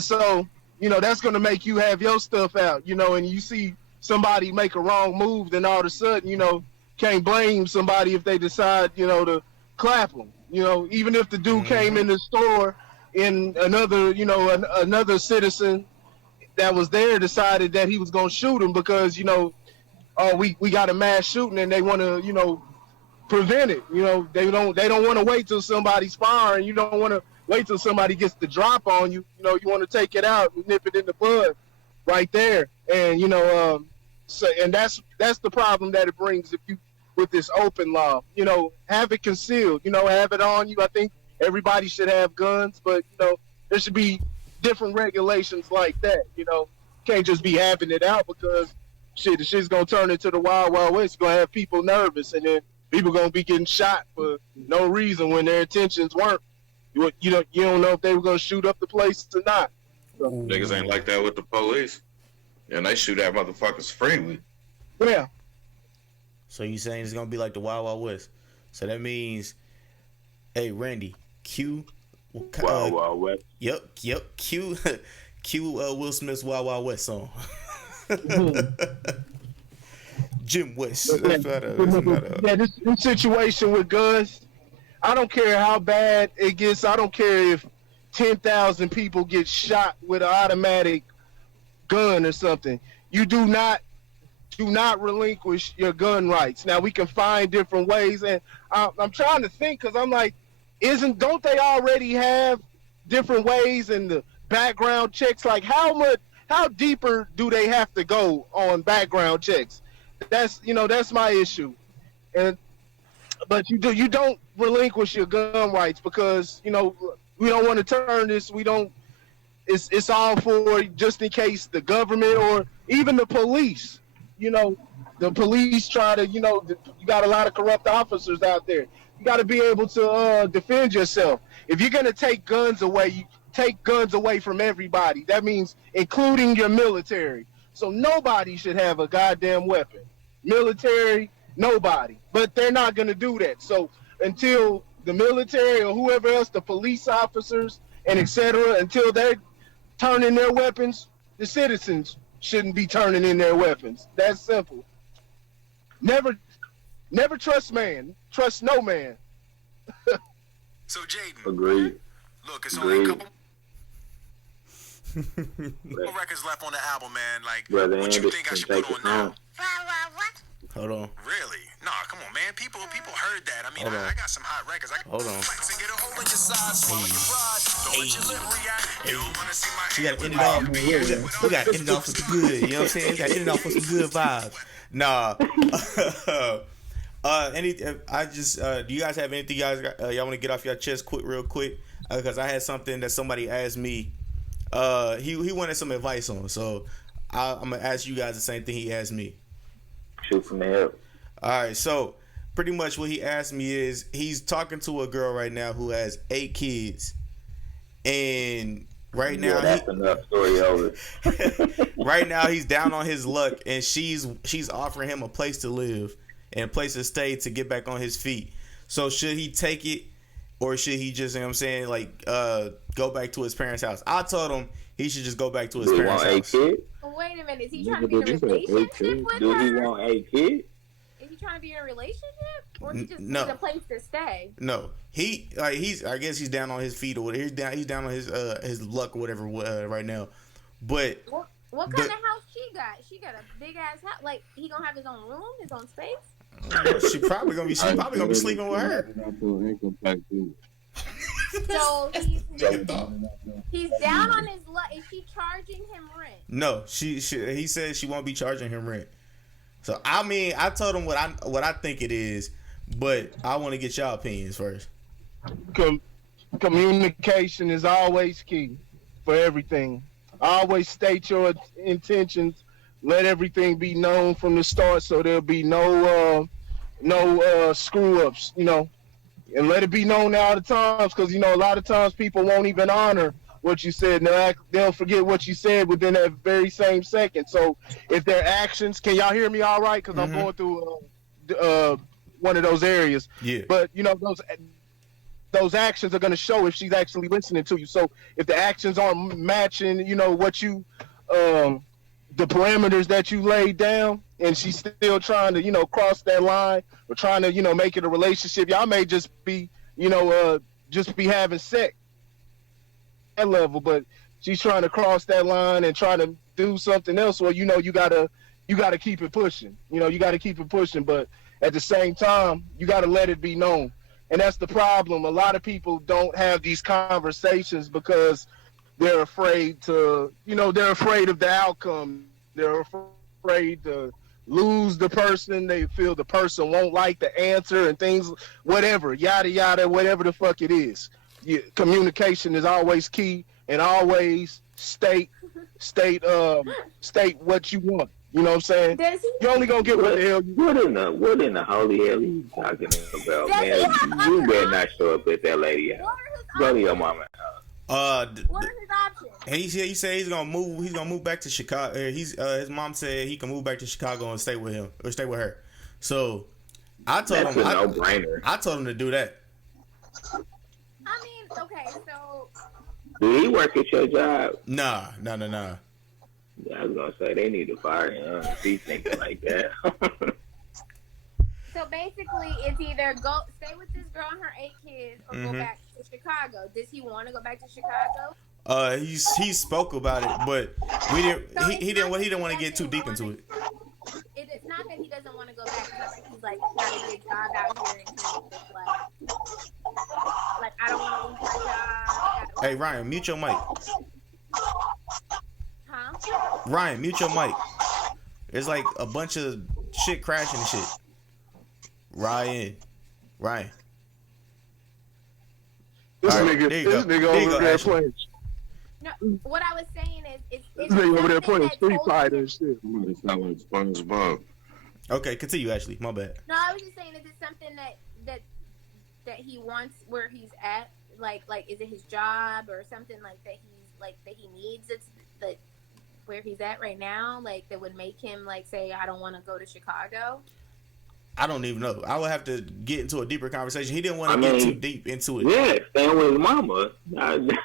So that's going to make you have your stuff out. And you see somebody make a wrong move, then all of a sudden, can't blame somebody if they decide, to clap them. Even if the dude came in the store and another citizen that was there decided that he was going to shoot him because, oh, we got a mass shooting, and they want to, prevent it. They don't want to wait till somebody's firing. You don't want to wait till somebody gets the drop on you. You want to take it out and nip it in the bud right there. And and that's the problem that it brings if you with this open law. Have it concealed. Have it on you. I think everybody should have guns, but there should be different regulations like that. Can't just be having it out because the shit's gonna turn into the wild wild west. You're gonna have people nervous, and then people gonna be getting shot for no reason when their intentions weren't. You don't know if they were gonna shoot up the place or not. So, Niggas ain't like that with the police, and they shoot at motherfuckers freely. yeah. So you saying it's gonna be like the Wild Wild West? So that means, hey Randy, Q. Wild Wild West. Yep. Q. Will Smith's Wild Wild West song. Jim West. This situation with guns, I don't care how bad it gets. I don't care if 10,000 people get shot with an automatic gun or something. You do not relinquish your gun rights. Now we can find different ways, and I'm trying to think because I'm like, don't they already have different ways in the background checks? Like how deeper do they have to go on background checks? That's my issue. But you don't relinquish your gun rights because we don't want to turn this. It's all for just in case the government or even the police. The police try to. You got a lot of corrupt officers out there. You got to be able to defend yourself. If you're gonna take guns away, you take guns away from everybody. That means including your military. So nobody should have a goddamn weapon. Military, nobody. But they're not going to do that. So until the military or whoever else, the police officers and etc., until they're turning their weapons, the citizens shouldn't be turning in their weapons. That's simple. Never trust man. Trust no man. So Jaden, Agreed. look, it's only a couple records left on the album, man. Like, Brother what you think I Anderson, should take put it on now? home. Hold on. Really? Nah, come on, man. People heard that. I mean, Hold on. I got some hot records. Hold on. Flex and get a hole in your side, swallow your rod. Don't let your lip react. You don't wanna see my We gotta end it off. We gotta end it off with some good. You know what I'm saying? We gotta end it off with some good vibes. Nah. Do you guys have anything y'all want to get off your chest real quick? Because I had something that somebody asked me. He wanted some advice on, so I'm gonna ask you guys the same thing he asked me. Shoot from the hip. All right, so pretty much what he asked me is he's talking to a girl right now who has 8 kids, and right now that's enough story over. right now he's down on his luck, and she's offering him a place to live and a place to stay to get back on his feet. So should he take it, or should he just, you know what I'm saying, like go back to his parents' house? I told him he should just go back to his Do he parents' want 8 house. kids? Wait a minute. Is he trying to be in a relationship with Do he her? want 8 kids? Is he trying to be in a relationship, or he just No. needs a place to stay? No, he's I guess he's down on his feet or whatever. He's down on his luck or whatever right now. But What kind of house she got? She got a big ass house. Like, he gonna have his own room, his own space? she probably gonna be sleeping with her. So he's down on his luck. Is she charging him rent? No, he said she won't be charging him rent. So I mean, I told him what I think it is, but I want to get y'all opinions first. Communication is always key for everything. Always state your intentions. Let everything be known from the start, so there'll be no screw ups. And let it be known all the times, because a lot of times people won't even honor what you said. And they'll forget what you said within that very same second. So if their actions, can y'all hear me all right? Because I'm going through one of those areas. Yeah. But those actions are going to show if she's actually listening to you. So if the actions aren't matching, what you, the parameters that you laid down, and she's still trying to, cross that line or trying to, make it a relationship, y'all may just be, just be having sex at that level, but she's trying to cross that line and trying to do something else. Well, you gotta you got to keep it pushing. You know, you got to keep it pushing, but at the same time, you got to let it be known. And that's the problem. A lot of people don't have these conversations because they're afraid to, they're afraid of the outcome. They're afraid to lose the person. They feel the person won't like the answer and things, whatever, yada, yada, whatever the fuck it is. Communication is always key, and always state what you want. You know what I'm saying? You only gonna get what the hell you want. What in the holy hell are you talking about, man? You better not show up at that lady house. Go to your mama's house. What are his options? He said he's gonna move. He's gonna move back to Chicago. His mom said he can move back to Chicago and stay with him or stay with her. So I told That's him, a no-brainer. I told him to do that. I mean, okay, so Do he work at your job? Nah. Yeah, I was gonna say they need to fire him if he's thinking like that. So basically, it's either go stay with this girl and her 8 kids, or go back to Chicago. Does he want to go back to Chicago? He spoke about it, but we didn't. So He didn't want to get too deep into it. It's not that he doesn't want to go back. He's like got a good job out here, and he's just like I don't want to lose my job. Hey Ryan, mute your mic. Huh? Ryan, mute your mic. There's like a bunch of shit crashing and shit. Ryan. This All right, nigga, there you this go. nigga There you over go, there Ashley. playing. No, what I was saying is This nigga over there playing Street Fighter and shit. Somebody sound like SpongeBob. Okay, continue, Ashley. My bad. No, I was just saying, is it something that he wants where he's at? Like is it his job or something that he needs? It's like where he's at right now, like that would make him like say, I don't want to go to Chicago. I don't even know. I would have to get into a deeper conversation. He didn't want to get too deep into it. Yeah, staying with his mama. Well, I mean,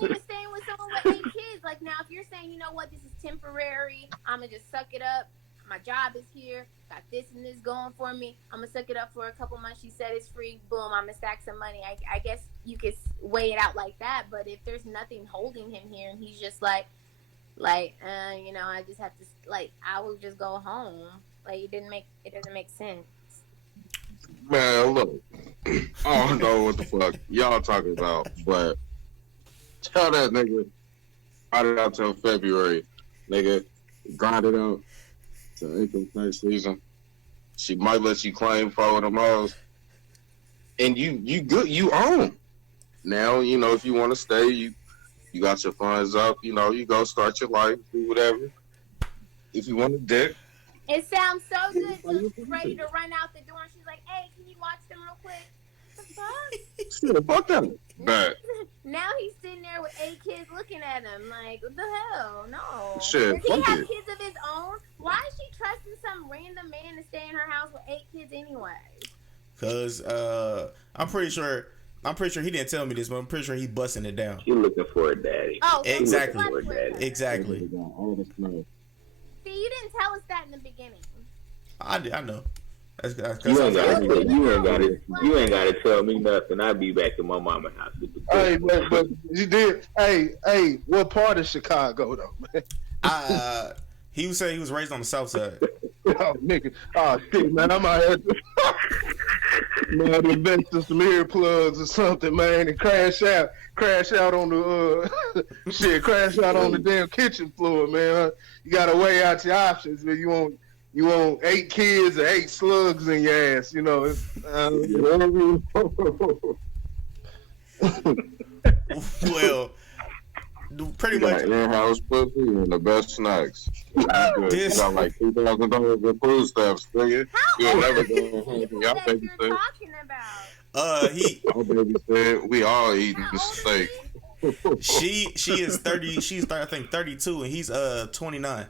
staying with someone with 8 kids. Like now, if you're saying, you know what, this is temporary, I'm gonna just suck it up. My job is here. Got this and this going for me. I'm gonna suck it up for a couple months. She said it's free. Boom, I'm gonna stack some money. I guess you could weigh it out like that. But if there's nothing holding him here, and he's just like, I just have to I will just go home. Like it doesn't make sense. Man, look, I don't know what the fuck y'all talking about, but tell that nigga ride it out till February, nigga. Grind it out to income tax season. She might let you claim for them hoes, and you good, you own. Now if you want to stay, you got your funds up. You go start your life, do whatever. If you want to dick. It sounds so good. So she's ready to run out the door, and she's like, "Hey, can you watch them real quick?" The fuck? Shit, fuck that. Bad. Now he's sitting there with 8 kids looking at him like, what the hell? No. Shit, Does he fuck have it. kids of his own? Why is she trusting some random man to stay in her house with 8 kids anyway? Cause I'm pretty sure he didn't tell me this, but I'm pretty sure he busting it down. You looking for a daddy? Oh, so Exactly. he's looking for her. Exactly. See, you didn't tell us that in the beginning. I know. That's You ain't gotta tell me nothing. I'll be back in my mama's house. Hey, but you did. Hey, what part of Chicago though, man? He was saying he was raised on the south side. Oh, nigga. Oh, shit, man. I might have to, man, invest in some earplugs or something, man, and crash out on the, crash out on the damn kitchen floor, man. You got to weigh out your options, man. You want 8 kids or 8 slugs in your ass, Well, pretty much. In-house pussy and the best snacks. You got like $2,000 in food stamps, nigga. You'll never go home. Y'all That baby you're said. talking about. Our baby said we all eating the steak. She is 30. She's I think 32, and he's 29.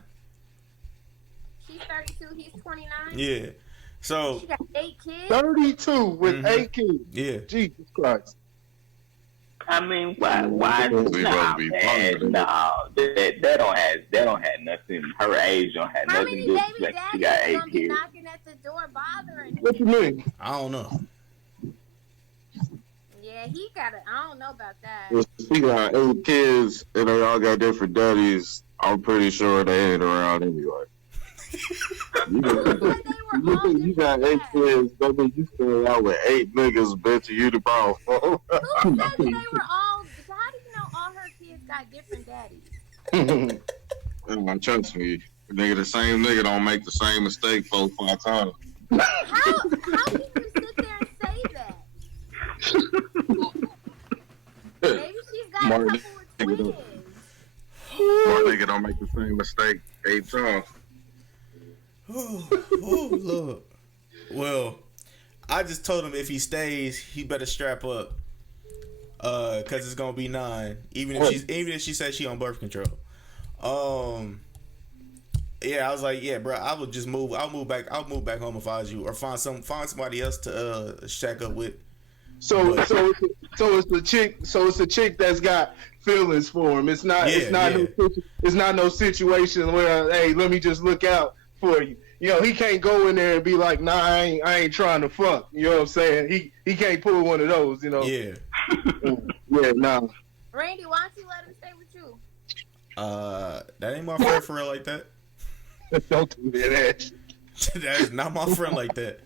She's 32. He's 29. Yeah. So She got 8 kids. 32 with 8 kids. yeah. Jesus Christ. I mean, why? We Nah, better be man, positive. no, that don't have nothing. Her age don't have How nothing many to do baby with she daddies got are 8 gonna be kids. knocking at the door bothering What you him? mean? I don't know. Yeah, he got it. I don't know about that. If she got 8 kids and they all got different daddies, I'm pretty sure they ain't around anyway. You Who said they were all you got different 8 dads? kids, baby. You stay out with 8 niggas, bitch. You the problem. Who said that they were all? How do you know all her kids got different daddies? Trust me, nigga, the same nigga don't make the same mistake 4-5 times. How can you sit there and say that? Maybe she's got a Martin, couple of twins. My nigga don't make the same mistake 8 times. Oh, Lord. Well, I just told him if he stays, he better strap up. Cause it's gonna be 9. Even if she says she on birth control. Yeah, I was like, yeah, bro, I would just move. I'll move back home if I was you, or find somebody else to shack up with. So it's a chick that's got feelings for him. It's not no situation where, hey, let me just look out for you. You know, he can't go in there and be like, nah, I ain't trying to fuck. You know what I'm saying? He can't pull one of those, you know. Yeah. Yeah, nah. Randy, why don't you let him stay with you? That ain't my friend for real like that. Don't do that. That is not my friend like that.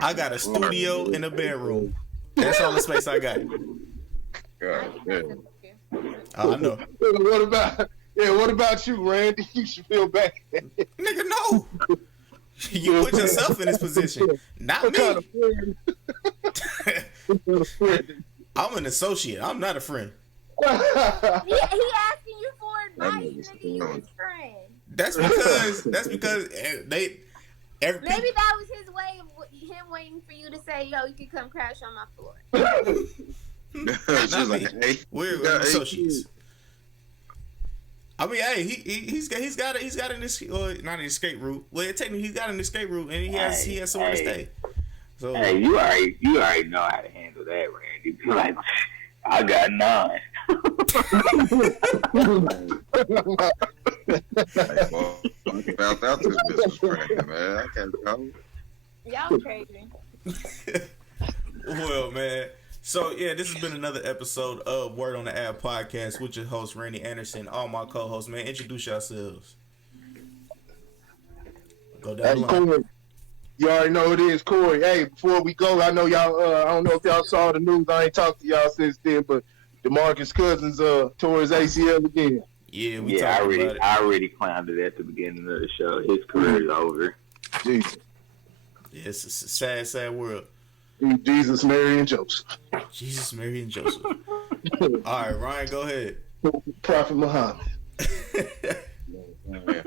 I got a studio and a bedroom. That's all the space I got. God damn. I know. What about you, Randy? You should feel bad. Nigga, no. You put yourself in this position, not What me. kind of friend? What kind of friend? I'm an associate. I'm not a friend. He asking you for advice, nigga. You his friend. That's because they. Maybe that was his way of him waiting for you to say, "Yo, you can come crash on my floor." She's like, hey, We're associates. I mean, hey, he's got not an escape route. Well, technically, he's got an escape route, and he has somewhere to stay. So, hey, you already know how to handle that, Randy. Be like, I got 9. well, I found out this bitch was pregnant, man. I can't go. Y'all crazy. well, man. So, yeah, this has been another episode of Word on the Ad podcast with your host, Randy Anderson. All my co-hosts, man, introduce yourselves. Go down the line. Corey. You already know who it is, Corey. Hey, before we go, I know y'all, I don't know if y'all saw the news. I ain't talked to y'all since then, but DeMarcus Cousins tore his ACL again. Yeah, I already clowned it at the beginning of the show. His career is over. Jesus. Yeah, it's a sad, sad world. Jesus, Mary, and Joseph. Jesus, Mary, and Joseph. All right, Ryan, go ahead. Prophet Muhammad. Man,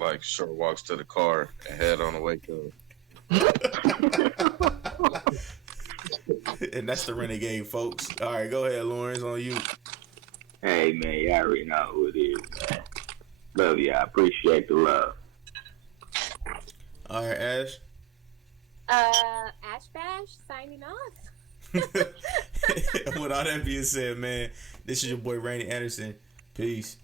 like short walks to the car and head on the way to. And that's the Renegade, folks. All right, go ahead, Lawrence, on you. Hey, man, y'all already know who it is, man. Love y'all. Appreciate the love. All right, Ash. Ash Bash signing off. With all that being said, man, this is your boy Randy Anderson. Peace.